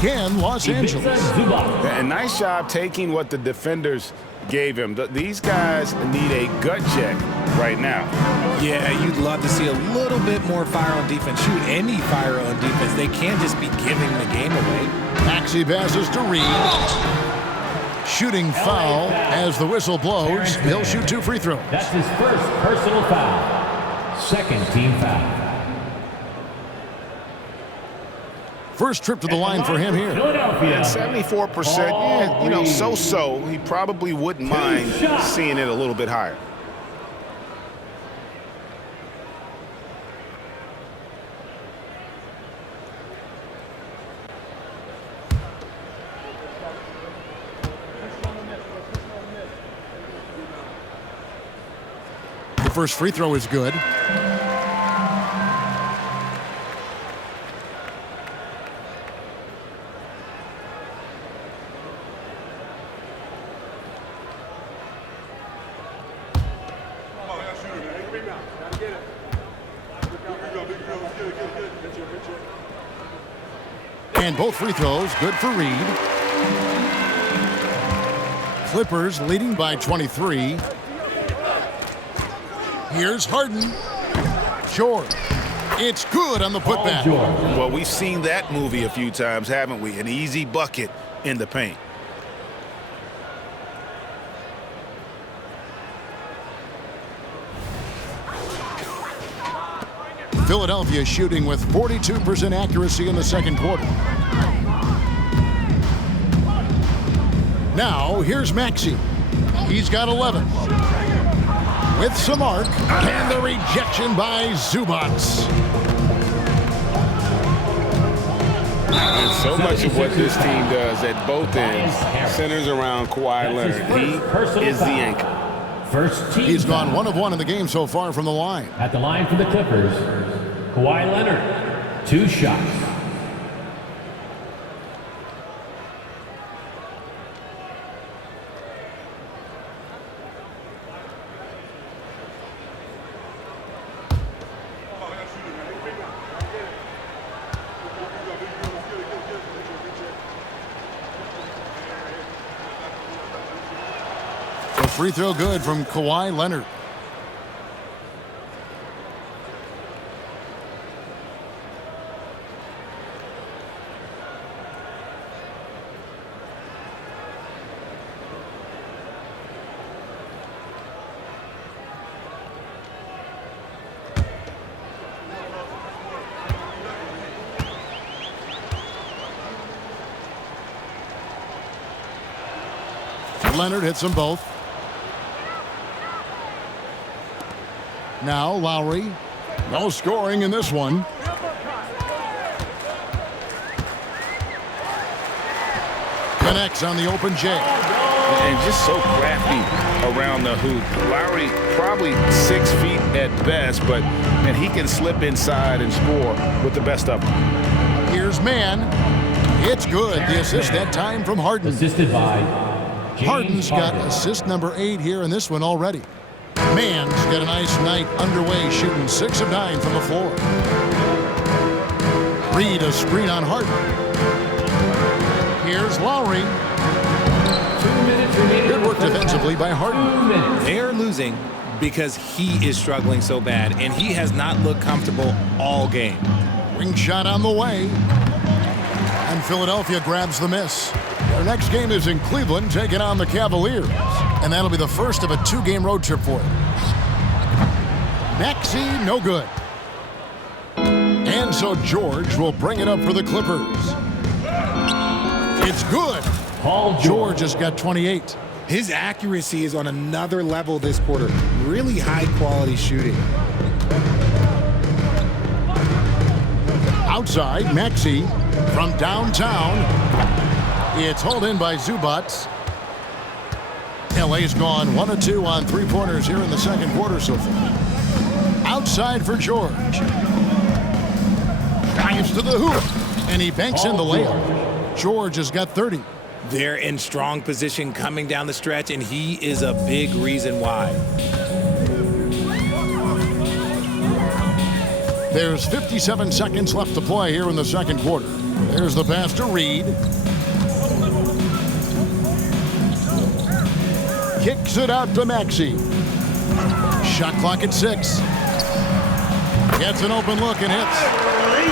Again, Los Angeles. A nice job taking what the defenders gave him. These guys need a gut check right now. Yeah, you'd love to see a little bit more fire on defense. Shoot any fire on defense. They can't just be giving the game away. Maxey passes to Reed. Shooting foul as the whistle blows. He'll shoot 2 free throws. That's his first personal foul. Second team foul. First trip to the line for him here. At 74%, yeah, you know, so-so. He probably wouldn't mind seeing it a little bit higher. The first free throw is good. And both free throws good for Reed. Clippers leading by 23. Here's Harden. George. It's good on the putback. Well, we've seen that movie a few times, haven't we? An easy bucket in the paint. Philadelphia shooting with 42% accuracy in the second quarter. Now, here's Maxey. He's got 11. With some arc, and the rejection by Zubac. And so much of what this team does at both ends centers around Kawhi Leonard. He is the anchor. He's gone 1 of 1 in the game so far from the line. At the line for the Clippers, Kawhi Leonard, 2 shots. free throw good from Kawhi Leonard. Leonard hits them both. Now Lowry. No scoring in this one. Connects on the open J. And just so crafty around the hoop. Lowry probably 6 feet at best, but and he can slip inside and score with the best of them. Here's Mann. It's good. The assist that time from Harden. Assisted by Harden's got assist number 8 here in this one already. Mann's got a nice night underway, shooting 6 of 9 from the floor. Reed a screen on Harden. Here's Lowry. 2 minutes remaining. Good work defensively by Harden. They are losing because he is struggling so bad, and he has not looked comfortable all game. Ring shot on the way. And Philadelphia grabs the miss. Their next game is in Cleveland, taking on the Cavaliers. And that'll be the first of a 2-game road trip for them. Maxey, no good. And so George will bring it up for the Clippers. It's good. Paul George has got 28. His accuracy is on another level this quarter. Really high-quality shooting. Outside, Maxey from downtown. It's hauled in by Zubac. LA's gone 1 of 2 on 3-pointers here in the second quarter so far. Outside for George. Dives to the hoop. And he banks in the layup. George has got 30. They're in strong position coming down the stretch, and he is a big reason why. There's 57 seconds left to play here in the second quarter. There's the pass to Reed. Kicks it out to Maxey. Shot clock at 6. Gets an open look and hits.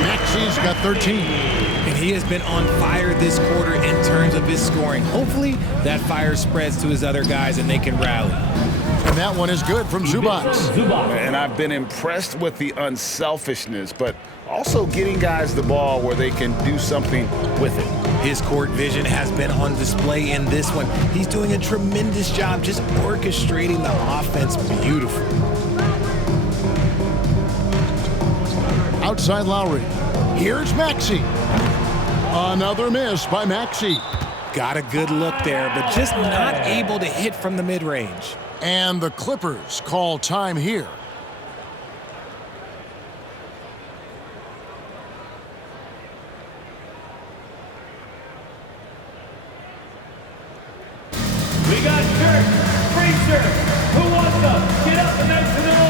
Maxey's got 13. And he has been on fire this quarter in terms of his scoring. Hopefully that fire spreads to his other guys and they can rally. And that one is good from Zubac. And I've been impressed with the unselfishness, but also getting guys the ball where they can do something with it. His court vision has been on display in this one. He's doing a tremendous job just orchestrating the offense beautifully. Outside Lowry. Here's Maxey. Another miss by Maxey. Got a good look there, but just not able to hit from the mid-range. And the Clippers call time here. We got shirts, free shirts. Who wants them? Get up and make some noise.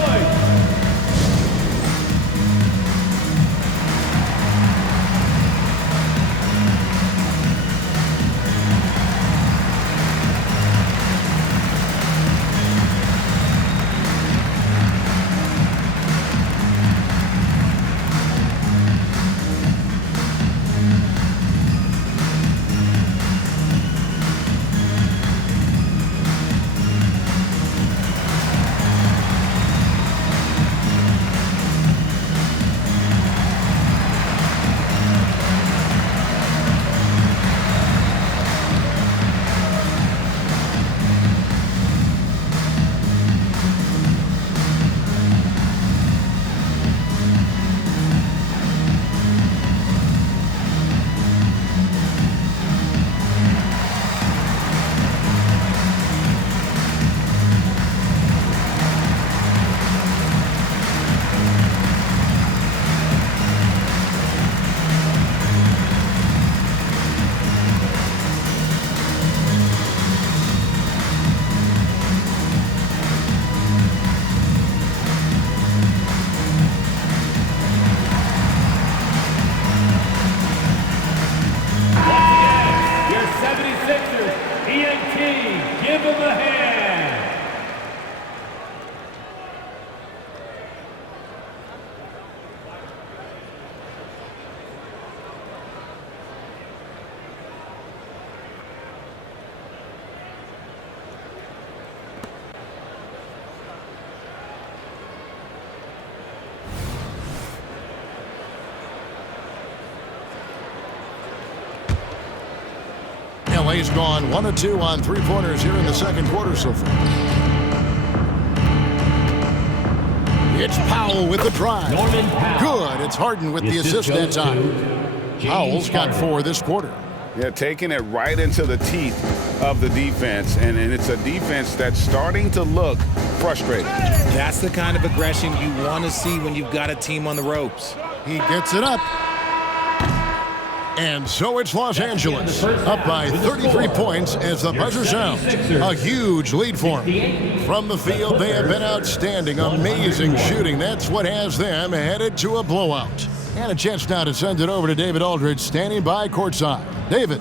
Clay's gone 1 of 2 on three-pointers here in the second quarter so far. It's Powell with the drive. Good. It's Harden with the assist that time. Powell's got 4 this quarter. Yeah, taking it right into the teeth of the defense, and it's a defense that's starting to look frustrated. That's the kind of aggression you want to see when you've got a team on the ropes. He gets it up. And so it's Los Angeles, up by 33 points as the buzzer sounds. A huge lead for them. From the field, they have been outstanding. Amazing shooting. That's what has them headed to a blowout. And a chance now to send it over to David Aldridge, standing by courtside. David.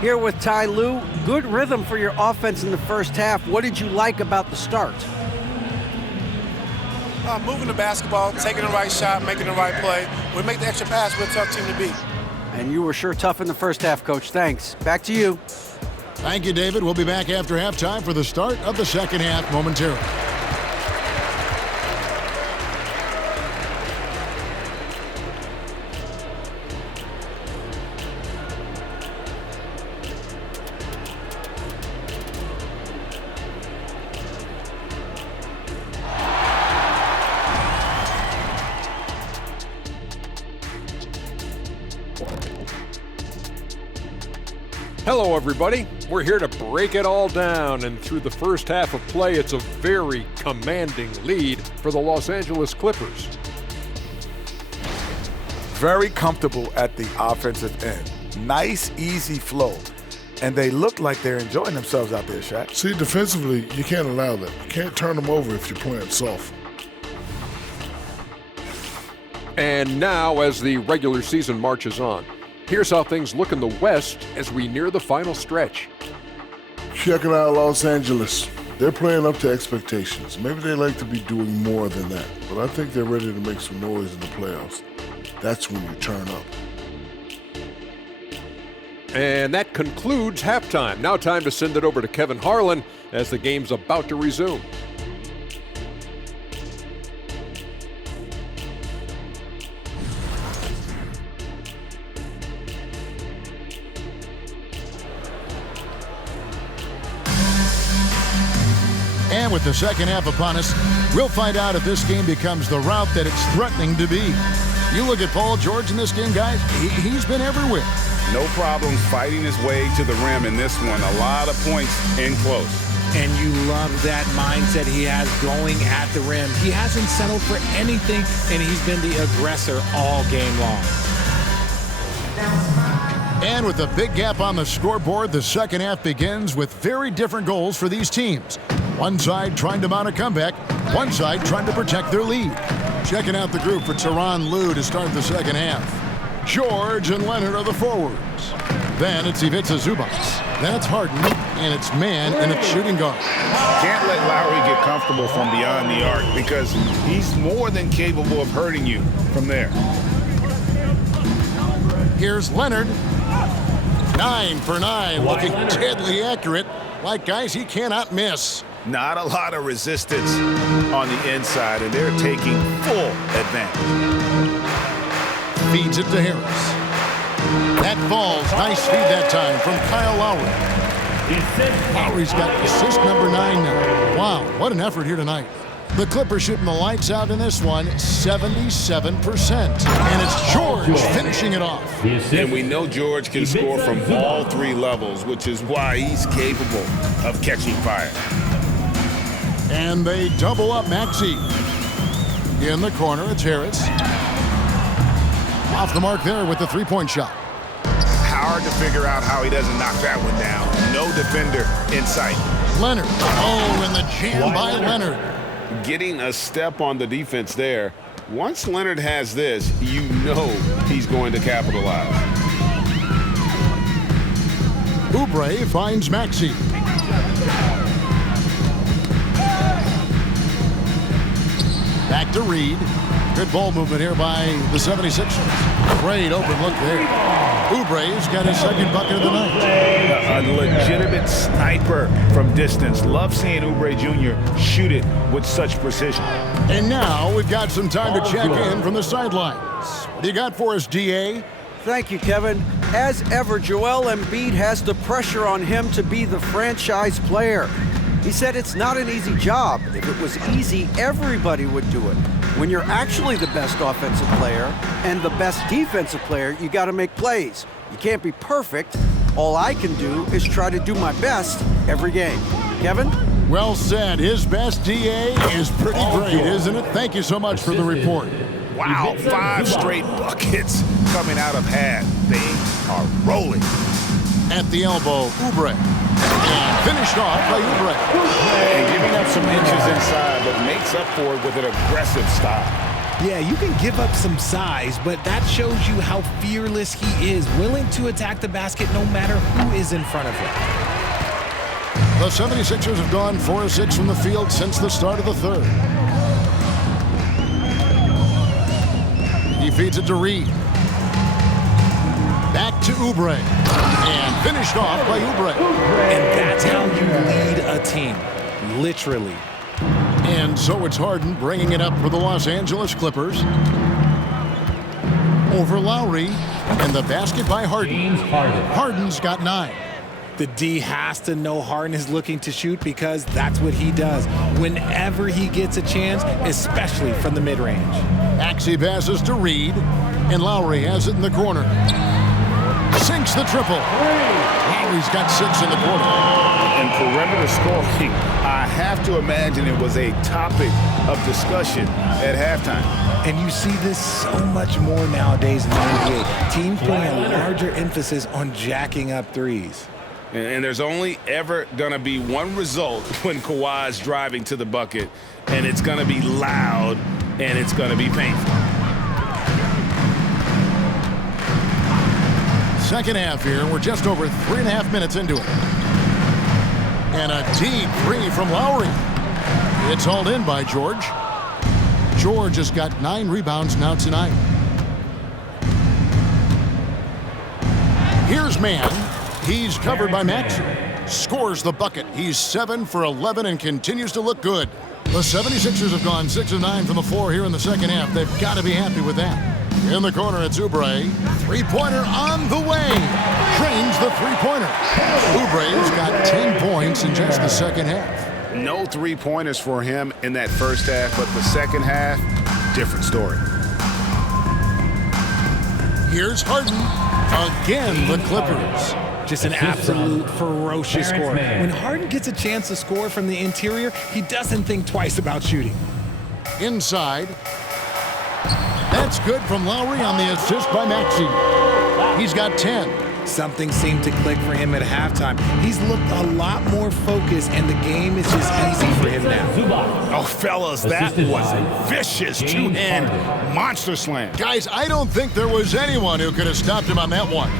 Here with Ty Lue. Good rhythm for your offense in the first half. What did you like about the start? Moving the basketball, taking the right shot, making the right play. We make the extra pass, we're a tough team to beat. And you were sure tough in the first half, Coach. Thanks. Back to you. Thank you, David. We'll be back after halftime for the start of the second half momentarily. Hello, everybody. We're here to break it all down, and through the first half of play, it's a very commanding lead for the Los Angeles Clippers. Very comfortable at the offensive end. Nice, easy flow. And they look like they're enjoying themselves out there, Shaq. See, defensively, you can't allow that. You can't turn them over if you're playing soft. And now, as the regular season marches on, here's how things look in the West as we near the final stretch. Checking out Los Angeles. They're playing up to expectations. Maybe they like to be doing more than that, but I think they're ready to make some noise in the playoffs. That's when you turn up. And that concludes halftime. Now time to send it over to Kevin Harlan as the game's about to resume. And with the second half upon us, we'll find out if this game becomes the route that it's threatening to be. You look at Paul George in this game, guys, he's been everywhere. No problems fighting his way to the rim in this one. A lot of points in close. And you love that mindset he has going at the rim. He hasn't settled for anything, and he's been the aggressor all game long. And with a big gap on the scoreboard, the second half begins with very different goals for these teams. One side trying to mount a comeback, one side trying to protect their lead. Checking out the group for Tyronn Lue to start the second half. George and Leonard are the forwards. Then it's Ivica Zubac. Then it's Harden, and it's man, and it's shooting guard. Can't let Lowry get comfortable from beyond the arc because he's more than capable of hurting you from there. Here's Leonard. 9 for 9, looking deadly accurate. Like, guys, he cannot miss. Not a lot of resistance on the inside, and they're taking full advantage. Feeds it to Harris. That falls. Nice feed that time from Kyle Lowry. Lowry's got assist number 9 now. Wow, what an effort here tonight. The Clippers shooting the lights out in this one, 77%. And it's George finishing it off. And we know George can score from all 3 levels, which is why he's capable of catching fire. And they double up Maxey. In the corner, it's Harris. Off the mark there with the three-point shot. Hard to figure out how he doesn't knock that one down. No defender in sight. Leonard. Oh, and the jam by Leonard. Getting a step on the defense there. Once Leonard has this, you know he's going to capitalize. Oubre finds Maxey. Back to Reed. Good ball movement here by the 76ers. Great open look there. Oubre's got his second bucket of the night. A legitimate sniper from distance. Love seeing Oubre Jr. shoot it with such precision. And now we've got some time to check in from the sidelines. What do you got for us, DA? Thank you, Kevin. As ever, Joel Embiid has the pressure on him to be the franchise player. He said it's not an easy job. If it was easy, everybody would do it. When you're actually the best offensive player and the best defensive player, you got to make plays. You can't be perfect. All I can do is try to do my best every game. Kevin? Well said. His best DA is pretty great, isn't it? Thank you so much for the report. Wow, 5 straight buckets coming out of half. They are rolling. At the elbow, Oubre. And finished off by Oubre. And giving up some inches inside, but makes up for it with an aggressive style. Yeah, you can give up some size, but that shows you how fearless he is, willing to attack the basket no matter who is in front of him. The 76ers have gone 4 of 6 from the field since the start of the third. He feeds it to Reed. Back to Oubre. And finished off by Oubre. And that's how you lead a team, literally. And so it's Harden bringing it up for the Los Angeles Clippers. Over Lowry. And the basket by Harden. Harden's got 9. The D has to know Harden is looking to shoot because that's what he does whenever he gets a chance, especially from the mid-range. Maxey passes to Reed, and Lowry has it in the corner. Sinks the triple. Lowry's got 6 in the quarter. And perimeter scoring, I have to imagine it was a topic of discussion at halftime. And you see this so much more nowadays in the NBA. Teams putting a larger emphasis on jacking up threes. And there's only ever going to be one result when Kawhi's driving to the bucket, and it's going to be loud, and it's going to be painful. Second half here. We're just over 3.5 minutes into it. And a deep 3 from Lowry. It's hauled in by George. George has got 9 rebounds now tonight. Here's Mann. He's covered by Maxey. Scores the bucket. He's 7 for 11 and continues to look good. The 76ers have gone 6 of 9 from the floor here in the second half. They've got to be happy with that. In the corner, it's Oubre. Three-pointer on the way. Trains the three-pointer. Oubre's got 10 points in just the second half. No three-pointers for him in that first half, but the second half, different story. Here's Harden. Again, the Clippers. Just an absolute ferocious score. When Harden gets a chance to score from the interior, he doesn't think twice about shooting. Inside. That's good from Lowry on the assist by Maxey. He's got 10. Something seemed to click for him at halftime. He's looked a lot more focused, and the game is just easy for him now. Oh, fellas, that was a vicious two-hand monster slam. Guys, I don't think there was anyone who could have stopped him on that one.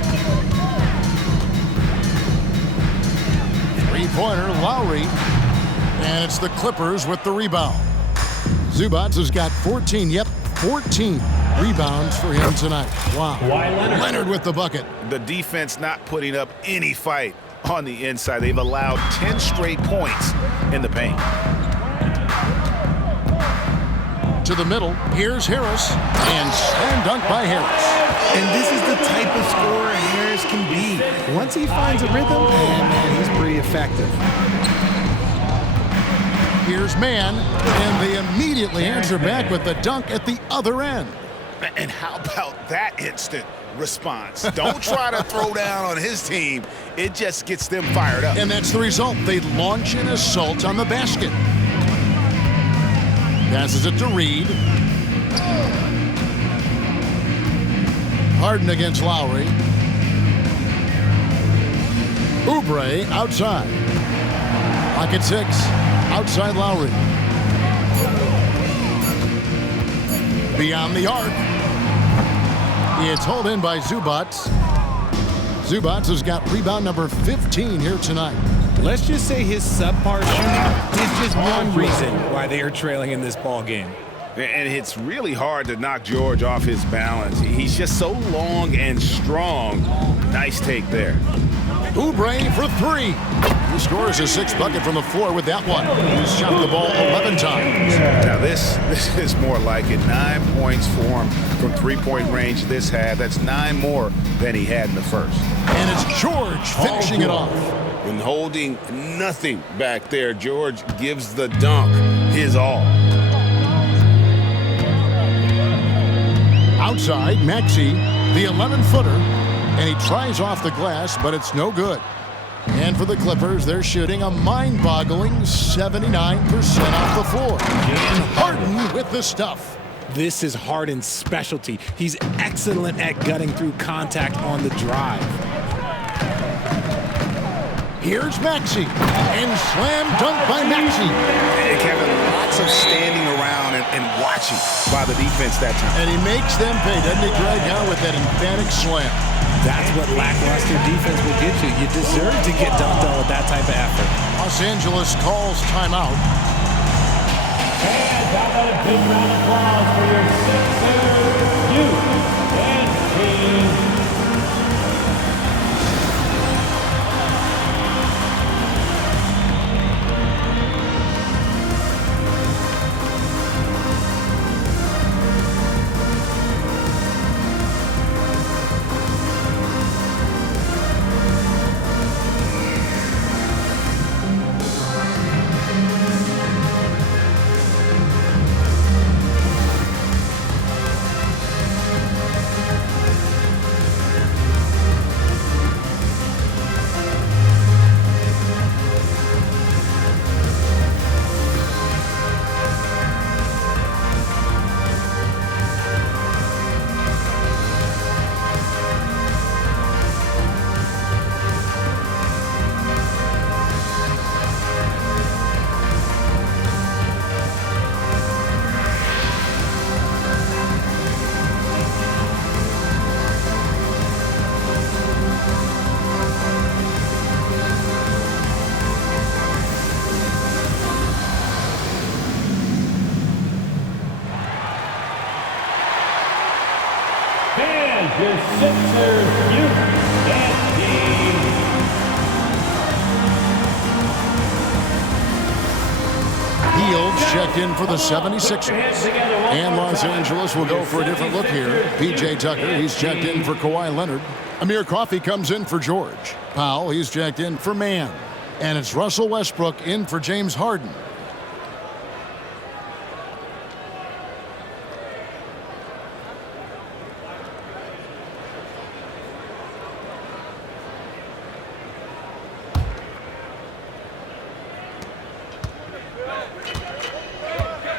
Three-pointer, Lowry. And it's the Clippers with the rebound. Zubac has got 14. Yep, 14 rebounds for him tonight. Wow. Leonard with the bucket. The defense not putting up any fight on the inside. They've allowed 10 straight points in the paint. To the middle. Here's Harris. And slam dunk by Harris. And this is the type of scorer Harris can be. Once he finds a rhythm, man, he's pretty effective. Here's Mann, and they immediately answer back with the dunk at the other end. And how about that instant response? Don't try to throw down on his team. It just gets them fired up. And that's the result. They launch an assault on the basket. Passes it to Reed. Harden against Lowry. Oubre outside. Pocket 6. Outside Lowry. Beyond the arc. It's hauled in by Zubac. Zubac has got rebound number 15 here tonight. Let's just say his subpar shooting is just one reason why they are trailing in this ball game. And it's really hard to knock George off his balance. He's just so long and strong. Nice take there. Oubre for three. He scores his sixth bucket from the floor with that one. He's shot the ball 11 times. Now this is more like it. 9 points for him from three-point range this half. That's 9 more than he had in the first. And it's George finishing it off. When holding nothing back there, George gives the dunk his all. Outside, Maxey, the 11-footer, and he tries off the glass, but it's no good. And for the Clippers, they're shooting a mind-boggling 79% off the floor. And Harden with the stuff. This is Harden's specialty. He's excellent at gutting through contact on the drive. Here's Maxey, and slam dunk by Maxey. And Kevin, lots of standing around and watching by the defense that time. And he makes them pay, doesn't he, Greg, now with that emphatic slam. That's what lackluster defense will get you. You deserve to get dunked on with that type of effort. Los Angeles calls timeout. And how about a big round of applause for your Sixers youth and team. Your Sixers youth and team. Hield checked in for the 76ers. And Los Angeles will go for a different look here. P.J. Tucker, he's checked in for Kawhi Leonard. Amir Coffey comes in for George. Powell, he's checked in for Mann. And it's Russell Westbrook in for James Harden.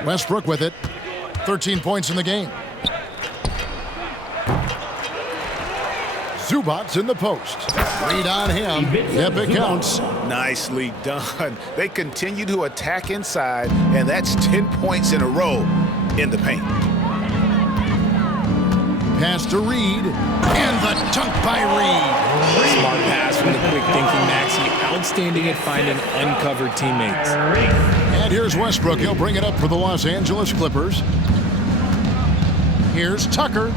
Westbrook with it. 13 points in the game. Zubac's in the post. Lead on him. Yep, it counts. Nicely done. They continue to attack inside, and that's 10 points in a row in the paint. Pass to Reed. And the dunk by Reed. Smart pass from the quick thinking Maxey. Outstanding at finding uncovered teammates. And here's Westbrook. He'll bring it up for the Los Angeles Clippers. Here's Tucker.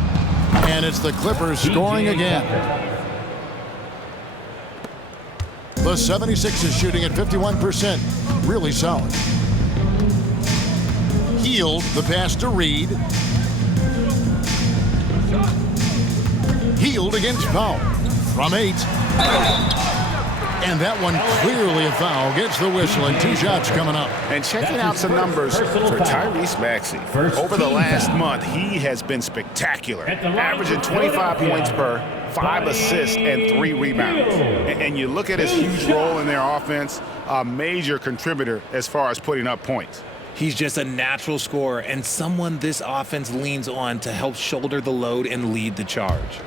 And it's the Clippers scoring again. The 76ers shooting at 51%. Really solid. Hield, the pass to Reed. Hield against Powell. From 8. And that one clearly a foul. Gets the whistle and 2 shots coming up. And checking out some numbers for Tyrese Maxey. Over the last month, he has been spectacular. Averaging 25 points per, 5 assists, and 3 rebounds. And you look at his huge role in their offense, a major contributor as far as putting up points. He's just a natural scorer and someone this offense leans on to help shoulder the load and lead the charge.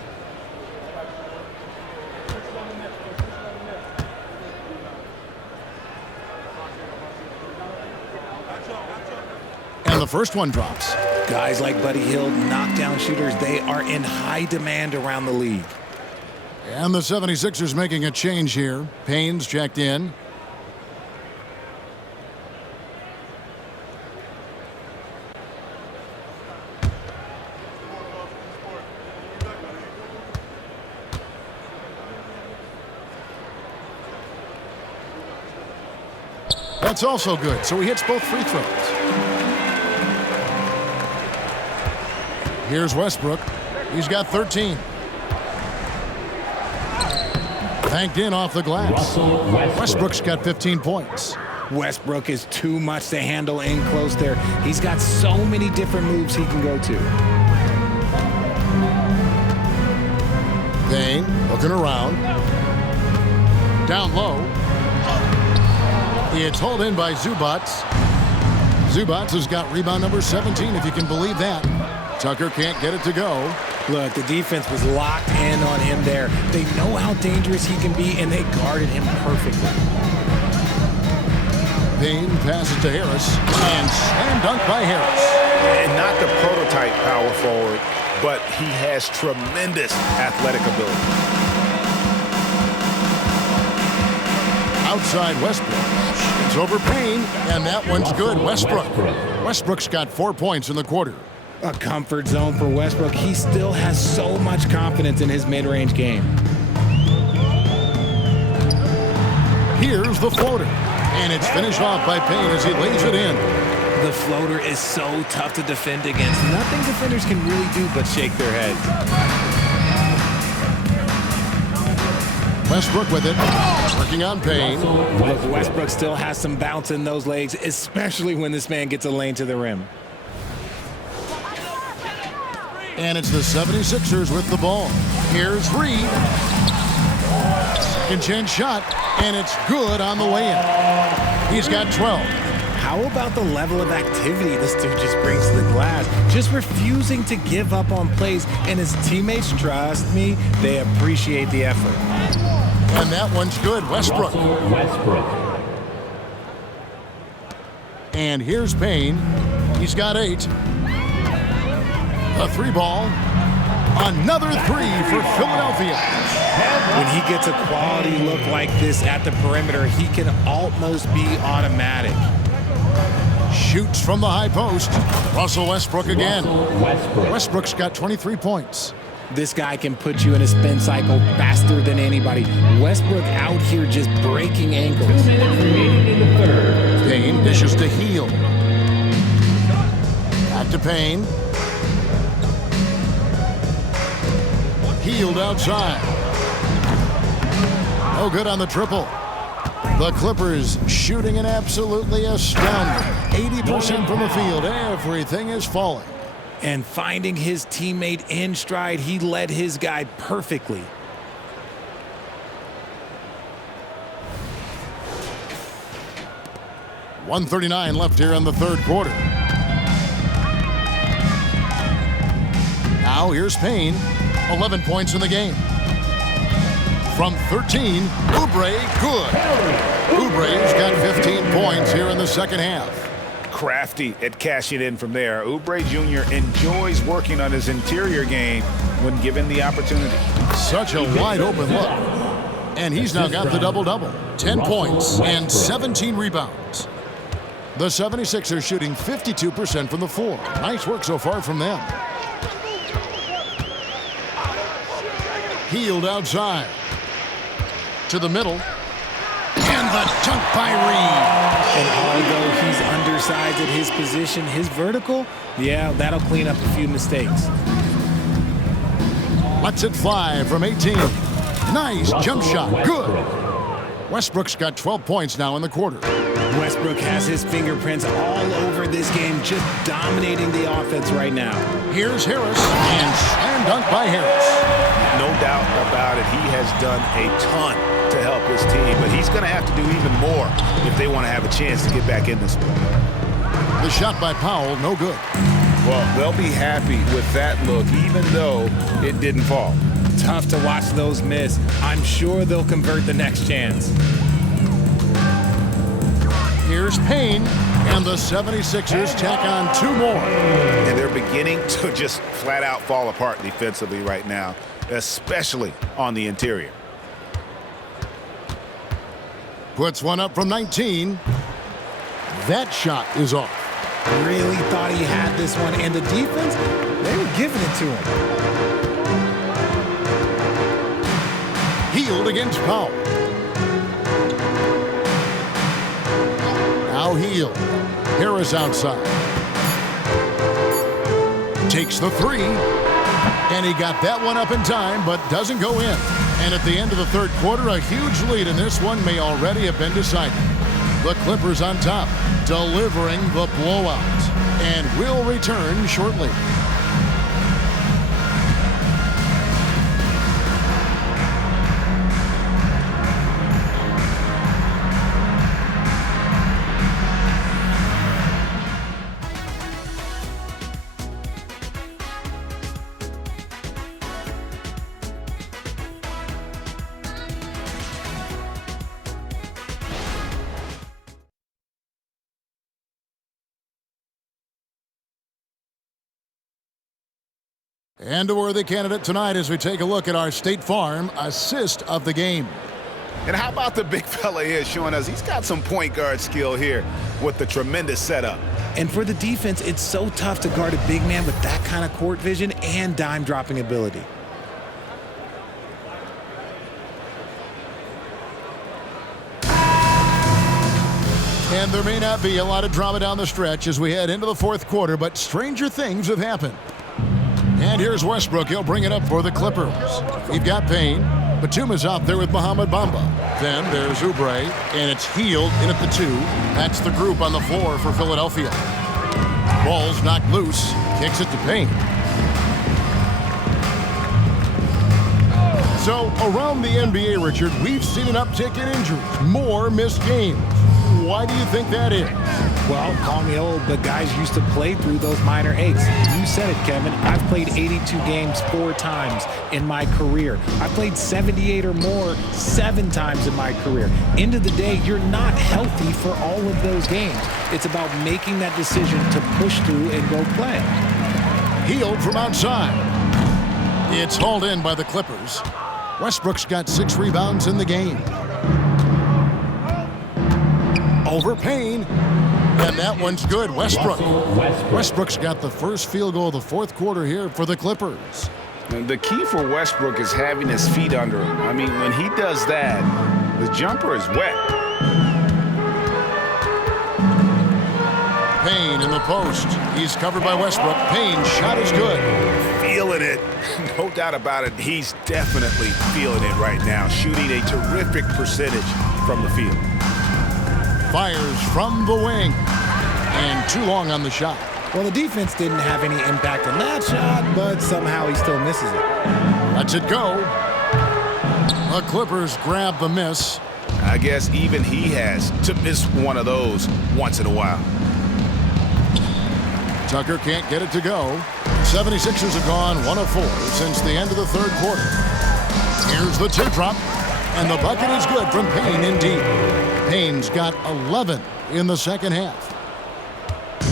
And the first one drops. Guys like Buddy Hield, knockdown shooters, they are in high demand around the league. And the 76ers making a change here. Payne's checked in. That's also good, so he hits both free throws. Here's Westbrook. He's got 13. Banked in off the glass. Westbrook's got 15 points. Westbrook is too much to handle in close there. He's got so many different moves he can go to. Payne looking around. Down low. It's hauled in by Zubats. Zubats has got rebound number 17, if you can believe that. Tucker can't get it to go. Look, the defense was locked in on him there. They know how dangerous he can be, and they guarded him perfectly. Payne passes to Harris, and slam dunk by Harris. And not the prototype power forward, but he has tremendous athletic ability. Outside Westbrook. It's over Payne, and that one's good. Westbrook's got 4 points in the quarter. A comfort zone for Westbrook. He still has so much confidence in his mid-range game. Here's the floater, and it's finished off by Payne as he lays it in. The floater is so tough to defend against. Nothing defenders can really do but shake their heads. Westbrook with it, working on Payne. Look, Westbrook still has some bounce in those legs, especially when this man gets a lane to the rim. And it's the 76ers with the ball. Here's Reed. Second chance shot, and it's good on the way in. He's got 12. How about the level of activity this dude just brings to the glass? Just refusing to give up on plays, and his teammates, trust me, they appreciate the effort. And that one's good, Westbrook. And here's Payne. He's got 8. A 3 ball. Another 3 for Philadelphia. When he gets a quality look like this at the perimeter, he can almost be automatic. Shoots from the high post. Russell Westbrook again. Westbrook's got 23 points. This guy can put you in a spin cycle faster than anybody. Westbrook out here just breaking ankles. 2 minutes remaining in the third. Payne dishes to Heel. Back to Payne. Healed outside. No good on the triple. The Clippers shooting an absolutely astounding 80% from the field. Everything is falling. And finding his teammate in stride, he led his guy perfectly. .139 left here in the third quarter. Now here's Payne. 11 points in the game. From 13, Oubre, good. Oubre's got 15 points here in the second half. Crafty at cashing in from there. Oubre Jr. enjoys working on his interior game when given the opportunity. Such a wide open look. And he's now got the double-double. 10 points and 17 rebounds. The 76ers shooting 52% from the floor. Nice work so far from them. Healed outside. To the middle. And the dunk by Reed. And although he's undersized at his position, his vertical, yeah, that'll clean up a few mistakes. Lets it fly from 18. Nice jump shot. Good. Westbrook's got 12 points now in the quarter. Westbrook has his fingerprints all over this game, just dominating the offense right now. Here's Harris, and slam dunk by Harris. No doubt about it, he has done a ton to help his team, but he's going to have to do even more if they want to have a chance to get back in this one. The shot by Powell, no good. Well, they'll be happy with that look, even though it didn't fall. Tough to watch those miss. I'm sure they'll convert the next chance. Here's Payne, and the 76ers tack on 2 more. And they're beginning to just flat out fall apart defensively right now, especially on the interior. Puts one up from 19. That shot is off. Really thought he had this one, and the defense, they were giving it to him. Healed against Powell. Now Hield. Harris outside. Takes the three. And he got that one up in time, but doesn't go in. And at the end of the third quarter, a huge lead in this one may already have been decided. The Clippers on top, delivering the blowout. And will return shortly. And a worthy candidate tonight as we take a look at our State Farm assist of the game. And how about the big fella here showing us he's got some point guard skill here with the tremendous setup. And for the defense, it's so tough to guard a big man with that kind of court vision and dime dropping ability. And there may not be a lot of drama down the stretch as we head into the fourth quarter, but stranger things have happened. And here's Westbrook. He'll bring it up for the Clippers. We've got Payne. Batuma's out there with Mohamed Bamba. Then there's Oubre, and it's Hield in at the 2. That's the group on the floor for Philadelphia. Ball's knocked loose. Kicks it to Payne. So around the NBA, Richard, we've seen an uptick in injuries. More missed games. Why do you think that is? Well, call me old, but guys used to play through those minor aches. You said it, Kevin. I've played 82 games 4 times in my career. I played 78 or more 7 times in my career. End of the day, you're not healthy for all of those games. It's about making that decision to push through and go play. Hield from outside. It's hauled in by the Clippers. Westbrook's got 6 rebounds in the game. Over Payne. And that one's good. Westbrook's got the first field goal of the fourth quarter here for the Clippers. And the key for Westbrook is having his feet under him. I mean, when he does that, the jumper is wet. Payne in the post. He's covered by Westbrook. Payne shot is good. Feeling it. No doubt about it. He's definitely feeling it right now. Shooting a terrific percentage from the field. Fires from the wing. And too long on the shot. Well, the defense didn't have any impact on that shot, but somehow he still misses it. Lets it go. The Clippers grab the miss. I guess even he has to miss one of those once in a while. Tucker can't get it to go. 76ers have gone 1 of 4 since the end of the third quarter. Here's the teardrop. And the bucket is good from Payne indeed. Payne's got 11 in the second half.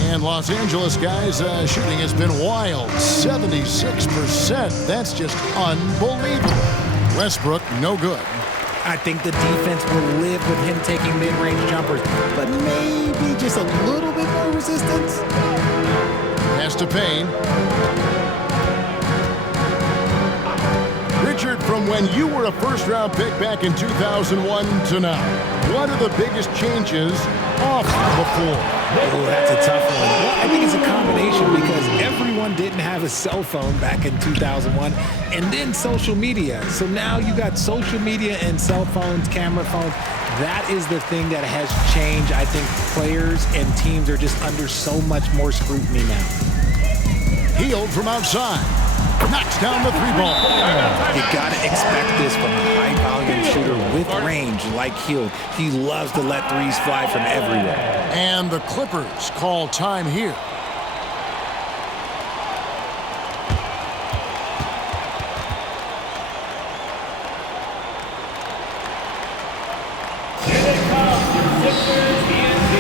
And Los Angeles, guys, shooting has been wild. 76%. That's just unbelievable. Westbrook, no good. I think the defense will live with him taking mid-range jumpers, but maybe just a little bit more resistance. Pass to Payne. Richard, from when you were a first-round pick back in 2001 to now, what are the biggest changes off the floor? Oh, that's a tough one. Well, I think it's a combination because everyone didn't have a cell phone back in 2001 and then social media. So now you got social media and cell phones, camera phones. That is the thing that has changed. I think players and teams are just under so much more scrutiny now. Hield from outside. Knocks down the 3-ball. You got to expect this from a high-volume shooter with range like Hield. He loves to let threes fly from everywhere. And the Clippers call time here. Here they come, your Sixers ENT.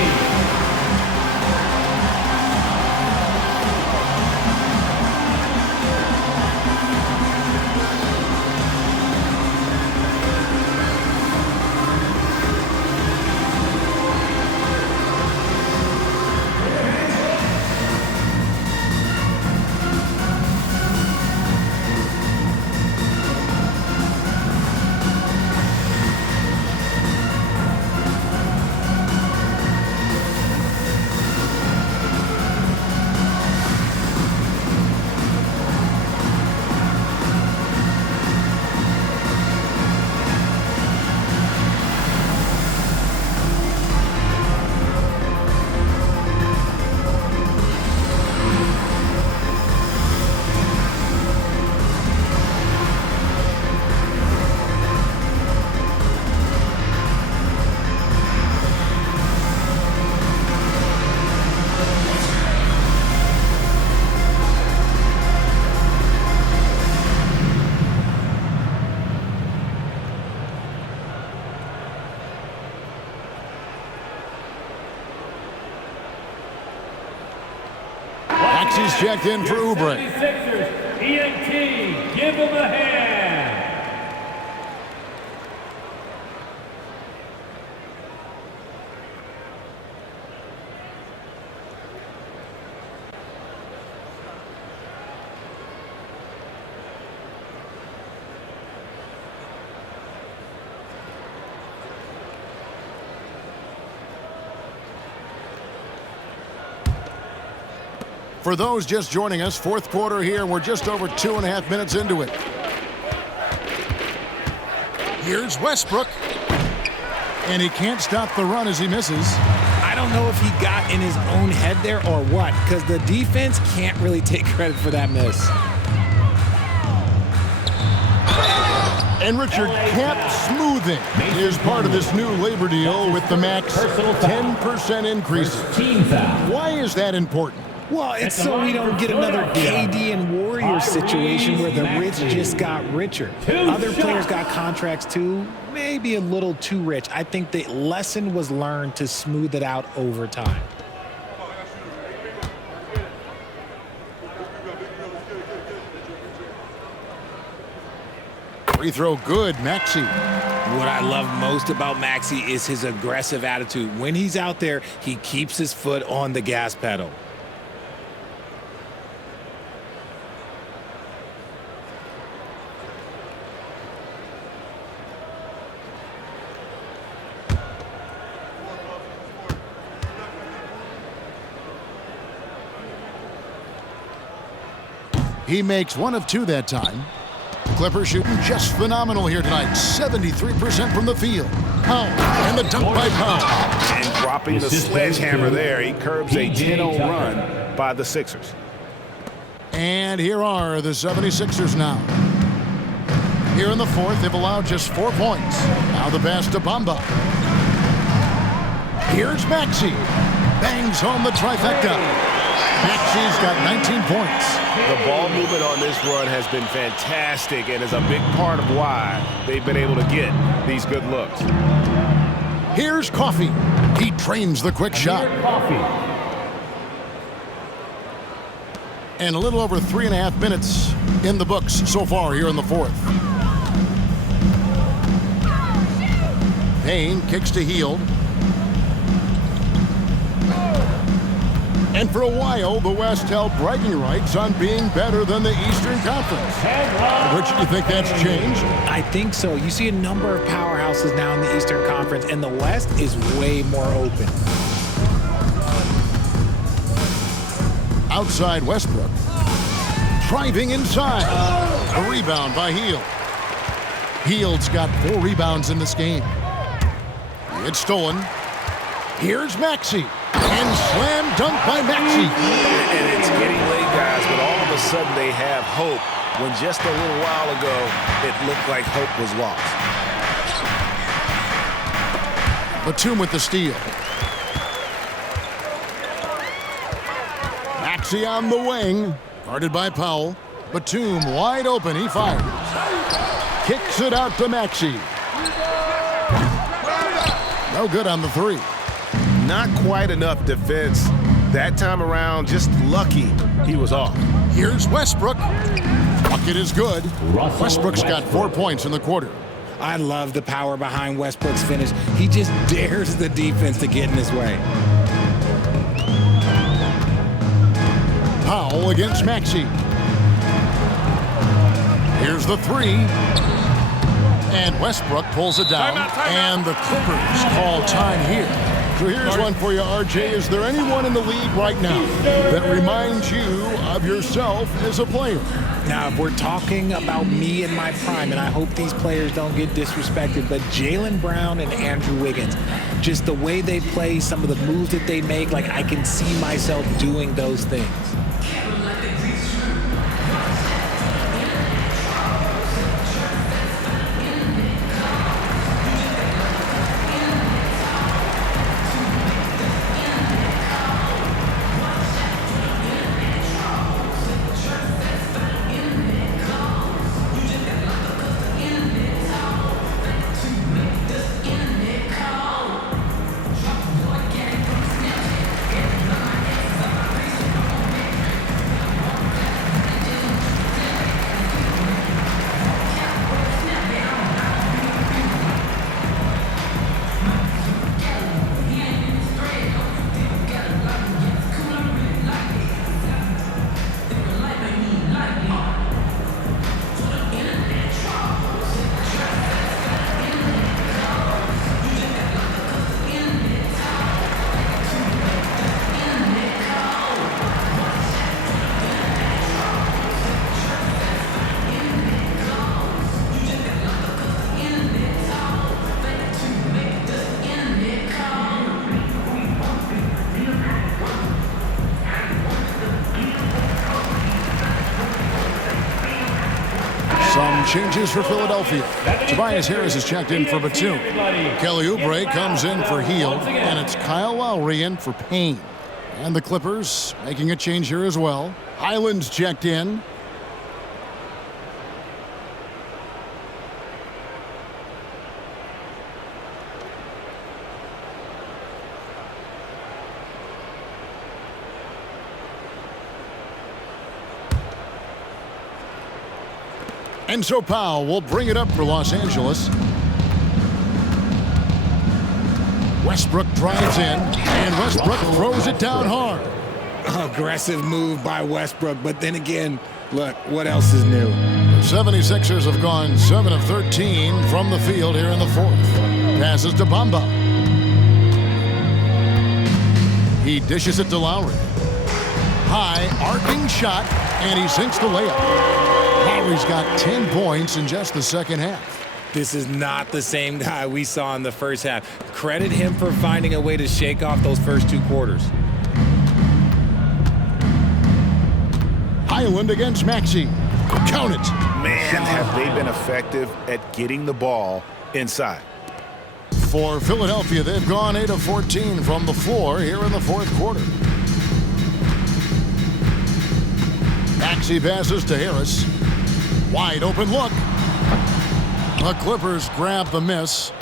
Maxey's checked in for Oubre. 76ers, ENT, give him a hand. For those just joining us, fourth quarter here. We're just over 2.5 minutes into it. Here's Westbrook. And he can't stop the run as he misses. I don't know if he got in his own head there or what, because the defense can't really take credit for that miss. And Richard, cap smoothing is part of this new labor deal with the max 10% increases. Why is that important? Well, it's so we don't get another KD and Warriors situation where the rich just got richer. Other players got contracts too, maybe a little too rich. I think the lesson was learned to smooth it out over time. Free throw good, Maxey. What I love most about Maxey is his aggressive attitude. When he's out there, he keeps his foot on the gas pedal. He makes 1 of 2 that time. The Clippers shooting just phenomenal here tonight. 73% from the field. Powell, and the dunk by Powell. And dropping the sledgehammer there, he curbs a 10-0 run by the Sixers. And here are the 76ers now. Here in the fourth, they've allowed just 4 points. Now the pass to Bamba. Here's Maxey. Bangs home the trifecta. Maxey's got 19 points. The ball movement on this run has been fantastic and is a big part of why they've been able to get these good looks. Here's Coffey. He trains the quick shot. And a little over 3.5 minutes in the books so far here in the fourth. Payne kicks to Hield. And for a while, the West held bragging rights on being better than the Eastern Conference. Which do you think that's changed? I think so. You see a number of powerhouses now in the Eastern Conference, and the West is way more open. Outside Westbrook. Driving inside. A rebound by Hield. Hield's got 4 rebounds in this game. It's stolen. Here's Maxey. And slam dunk by Maxey. And it's getting late, guys, but all of a sudden they have hope when just a little while ago it looked like hope was lost. Batum with the steal. Maxey on the wing. Guarded by Powell. Batum wide open. He fires. Kicks it out to Maxey. No good on the 3. Not quite enough defense that time around. Just lucky he was off. Here's Westbrook. Bucket is good. Westbrook's got 4 points in the quarter. I love the power behind Westbrook's finish. He just dares the defense to get in his way. Powell against Maxey. Here's the 3. And Westbrook pulls it down. And the Clippers call time here. So here's one for you, RJ. Is there anyone in the league right now that reminds you of yourself as a player? Now, if we're talking about me in my prime, and I hope these players don't get disrespected, but Jaylen Brown and Andrew Wiggins, just the way they play, some of the moves that they make, like I can see myself doing those things. Some changes for Philadelphia. Tobias Harris is checked in for Batum. Kelly Oubre comes in for Hield, and it's Kyle Lowry in for Payne. And the Clippers making a change here as well. Highland's checked in. And so Powell will bring it up for Los Angeles. Westbrook drives in, and Westbrook throws it down hard. Aggressive move by Westbrook, but then again, look, what else is new? The 76ers have gone 7 of 13 from the field here in the fourth. Passes to Bamba. He dishes it to Lowry. High, arcing shot, and he sinks the layup. Lowry's got 10 points in just the second half. This is not the same guy we saw in the first half. Credit him for finding a way to shake off those first 2 quarters. Highland against Maxey. Count it. Man, have they been effective at getting the ball inside. For Philadelphia, they've gone 8 of 14 from the floor here in the fourth quarter. Maxey passes to Harris. Wide open look. The Clippers grab the miss.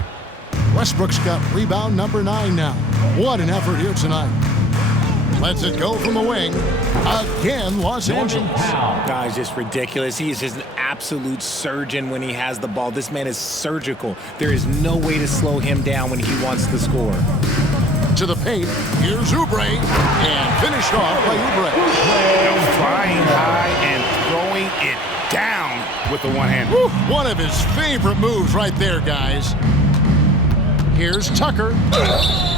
Westbrook's got rebound number 9 now. What an effort here tonight. Lets it go from the wing. Again, Los Angeles. Guy's just ridiculous. He is just an absolute surgeon when he has the ball. This man is surgical. There is no way to slow him down when he wants to score. To the paint. Here's Oubre. And finished off by Oubre. Flying high and throwing it down with the one-hander. One of his favorite moves right there, guys. Here's Tucker.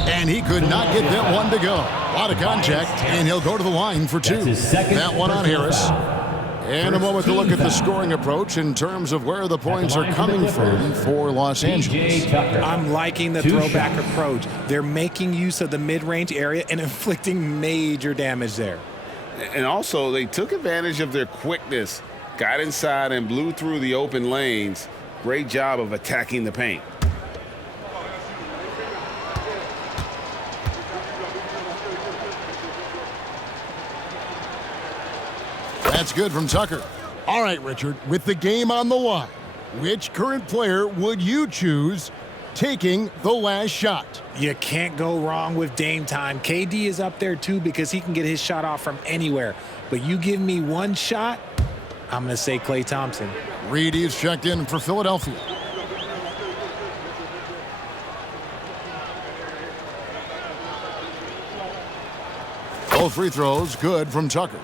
And he could not get that one to go. A lot of contact, and he'll go to the line for 2. That one on Harris. And a moment to look at the scoring approach in terms of where the points are coming from for Los Angeles. I'm liking the throwback approach. They're making use of the mid-range area and inflicting major damage there. And also, they took advantage of their quickness, got inside and blew through the open lanes. Great job of attacking the paint. That's good from Tucker. All right, Richard, with the game on the line, which current player would you choose taking the last shot? You can't go wrong with Dame time. KD is up there too because he can get his shot off from anywhere. But you give me one shot, I'm going to say Klay Thompson. Reed is checked in for Philadelphia. Both free throws good from Tucker.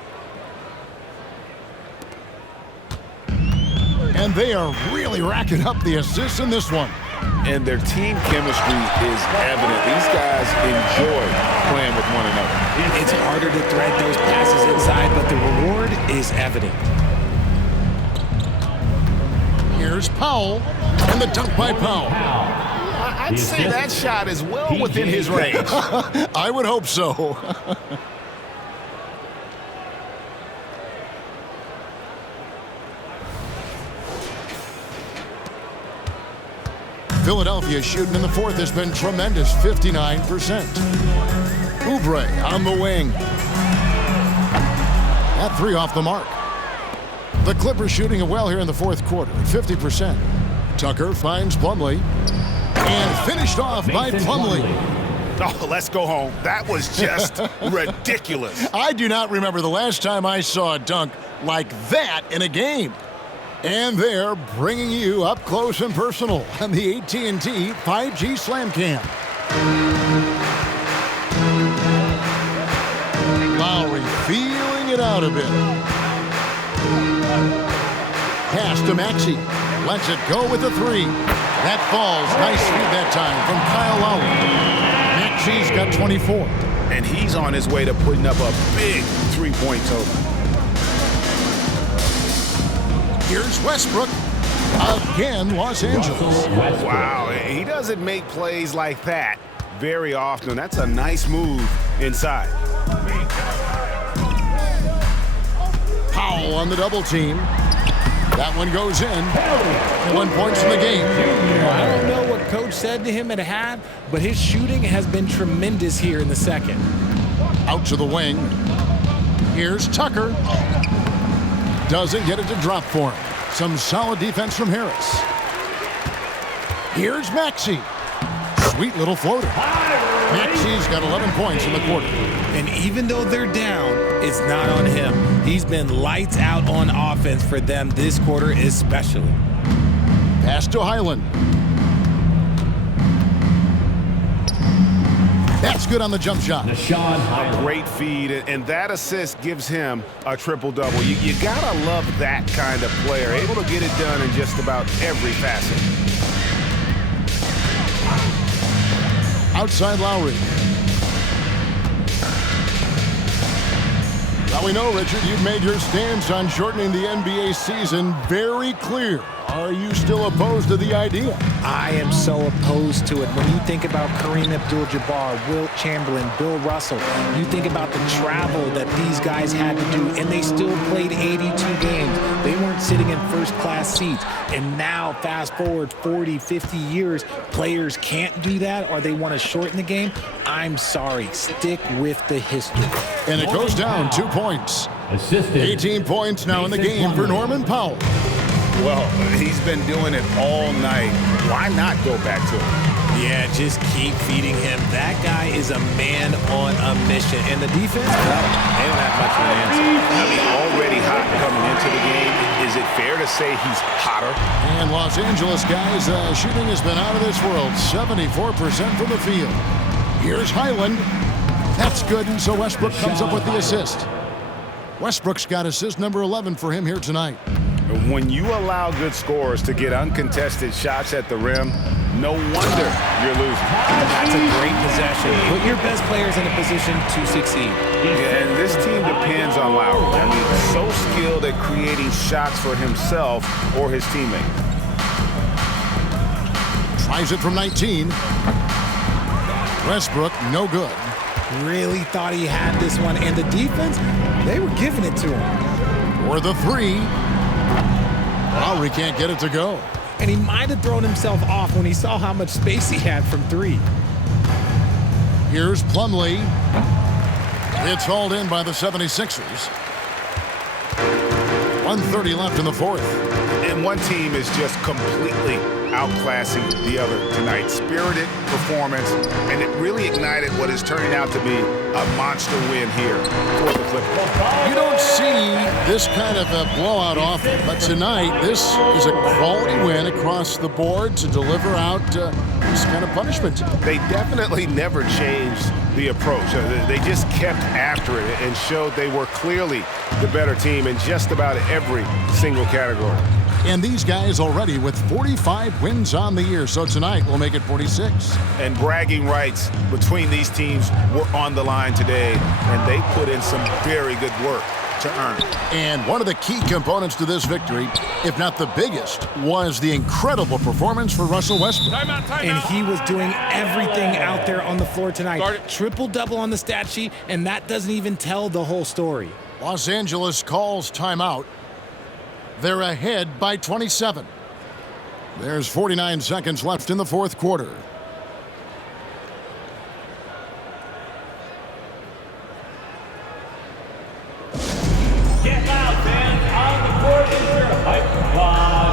And they are really racking up the assists in this one. And their team chemistry is evident. These guys enjoy playing with one another. It's harder to thread those passes inside, but the reward is evident. Here's Powell, and the dunk by Powell. I'd say that shot is well within his range. I would hope so. Philadelphia shooting in the fourth has been tremendous, 59%. Oubre on the wing. That 3 off the mark. The Clippers shooting it well here in the fourth quarter, 50%. Tucker finds Plumlee. And finished off by Plumlee. Oh, let's go home. That was just ridiculous. I do not remember the last time I saw a dunk like that in a game. And they're bringing you up close and personal on the AT&T 5G Slam Cam. Lowry feeling it out a bit. Pass to Maxey. Lets it go with the 3. That falls. Nice speed that time from Kyle Lowry. Maxey's got 24. And he's on his way to putting up a big 3-point total. Here's Westbrook. Again, Los Angeles. Wow, he doesn't make plays like that very often. That's a nice move inside. Powell on the double team. That one goes in. 1 point in the game. I don't know what coach said to him at half, but his shooting has been tremendous here in the second. Out to the wing. Here's Tucker. Doesn't get it to drop for him. Some solid defense from Harris. Here's Maxey. Sweet little floater. Maxey's got 11 points in the quarter. And even though they're down, it's not on him. He's been lights out on offense for them this quarter especially. Pass to Highland. That's good on the jump shot. A great feed, and that assist gives him a triple-double. You gotta love that kind of player, able to get it done in just about every facet. Outside Lowry. Now we know, Richard, you've made your stance on shortening the NBA season very clear. Are you still opposed to the idea? I am so opposed to it. When you think about Kareem Abdul-Jabbar, Wilt Chamberlain, Bill Russell, you think about the travel that these guys had to do, and they still played 82 games. They weren't sitting in first-class seats. And now, fast forward 40, 50 years, players can't do that or they want to shorten the game. I'm sorry. Stick with the history. And it goes down 2 points. 18 points now in the game for Norman Powell. Well, he's been doing it all night. Why not go back to him? Yeah, just keep feeding him. That guy is a man on a mission. And the defense, well, they don't have much of an answer. I mean, already hot coming into the game. Is it fair to say he's hotter? And Los Angeles, guys, shooting has been out of this world. 74% from the field. Here's Highland. That's good, and so Westbrook comes up with the assist. Westbrook's got assist number 11 for him here tonight. When you allow good scorers to get uncontested shots at the rim, no wonder you're losing. That's a great possession. Put your best players in a position to succeed. Yeah, and this team depends on Lowry. I mean, so skilled at creating shots for himself or his teammates. Tries it from 19. Westbrook, no good. Really thought he had this one, and the defense, they were giving it to him. For the three. Lowry can't get it to go. And he might have thrown himself off when he saw how much space he had from three. Here's Plumlee. It's hauled in by the 76ers. 1:30 left in the fourth. And one team is just completely outclassing the other tonight. Spirited performance, and it really ignited what is turning out to be a monster win here for the Clippers. You don't see this kind of a blowout often, but tonight this is a quality win across the board to deliver out this kind of punishment. They definitely never changed the approach. They just kept after it and showed they were clearly the better team in just about every single category. And these guys already with 45 wins on the year, so tonight we'll make it 46. And bragging rights between these teams were on the line today, and they put in some very good work to earn it. And one of the key components to this victory, if not the biggest, was the incredible performance for Russell Westbrook. And he was doing everything out there on the floor tonight. Triple-double on the stat sheet, and that doesn't even tell the whole story. Los Angeles calls timeout. They're ahead by 27. There's 49 seconds left in the fourth quarter. Get loud, fans. On the court is your hype squad.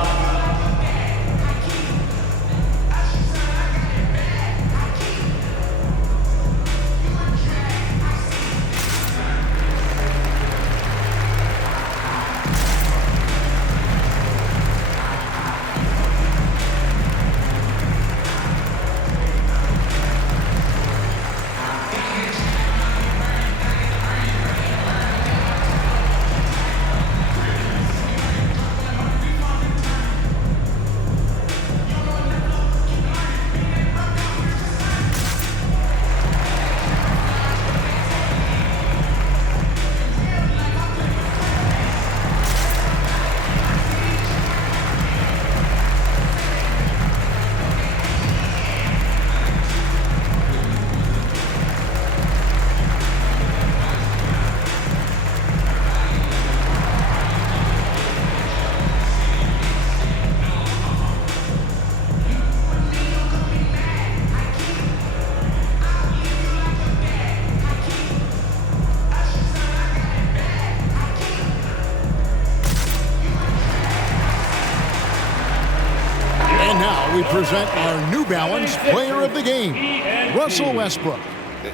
Now we present our New Balance Player of the Game, Russell Westbrook.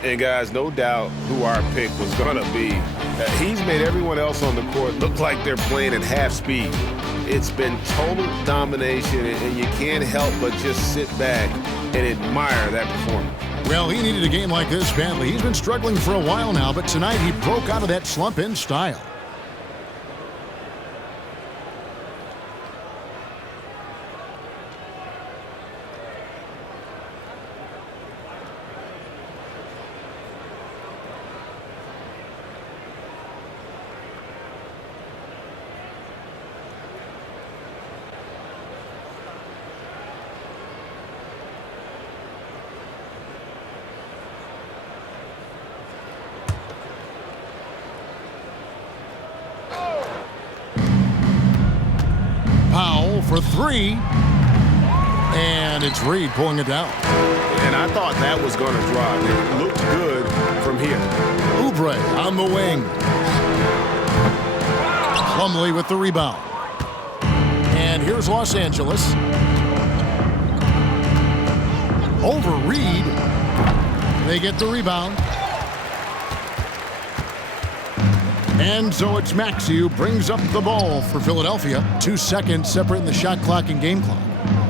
And guys, no doubt who our pick was going to be. He's made everyone else on the court look like they're playing at half speed. It's been total domination, and you can't help but just sit back and admire that performance. Well, he needed a game like this badly. He's been struggling for a while now, but tonight he broke out of that slump in style. Powell for three, and it's Reed pulling it down. And I thought that was going to drop. It looked good from here. Oubre on the wing. Plumlee with the rebound. And here's Los Angeles. Over Reed. They get the rebound. And so it's Maxey who brings up the ball for Philadelphia. 2 seconds separating the shot clock and game clock.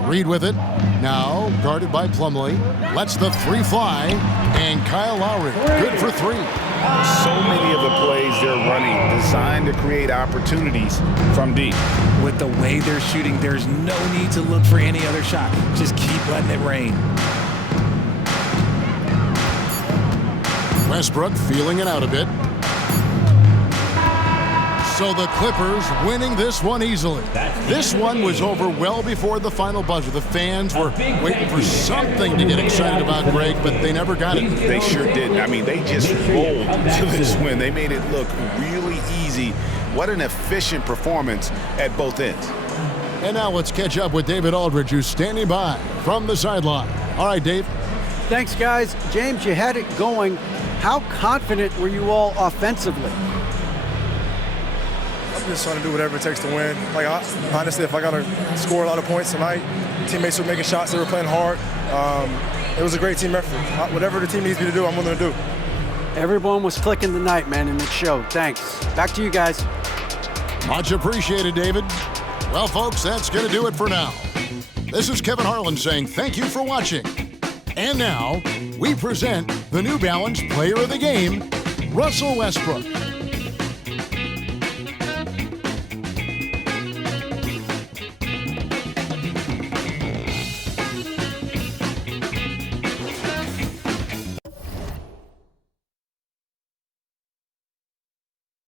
Reed with it. Now guarded by Plumlee. Lets the three fly. And Kyle Lowry, good for three. So many of the plays they're running designed to create opportunities from deep. With the way they're shooting, there's no need to look for any other shot. Just keep letting it rain. Westbrook feeling it out a bit. So the Clippers winning this one easily. This one was over well before the final buzzer. The fans were waiting for something to get excited about, Greg, but they never got it. They sure didn't. I mean, they just rolled to this win. They made it look really easy. What an efficient performance at both ends. And now let's catch up with David Aldridge, who's standing by from the sideline. All right, Dave. Thanks, guys. James, you had it going. How confident were you all offensively? I'm just trying to do whatever it takes to win. Like, honestly, if I got to score a lot of points tonight, teammates were making shots, they were playing hard. It was a great team effort. Whatever the team needs me to do, I'm willing to do. Everyone was clicking tonight, man, and it showed. Thanks. Back to you guys. Much appreciated, David. Well, folks, that's going to do it for now. This is Kevin Harlan saying thank you for watching. And now, we present the New Balance Player of the Game, Russell Westbrook.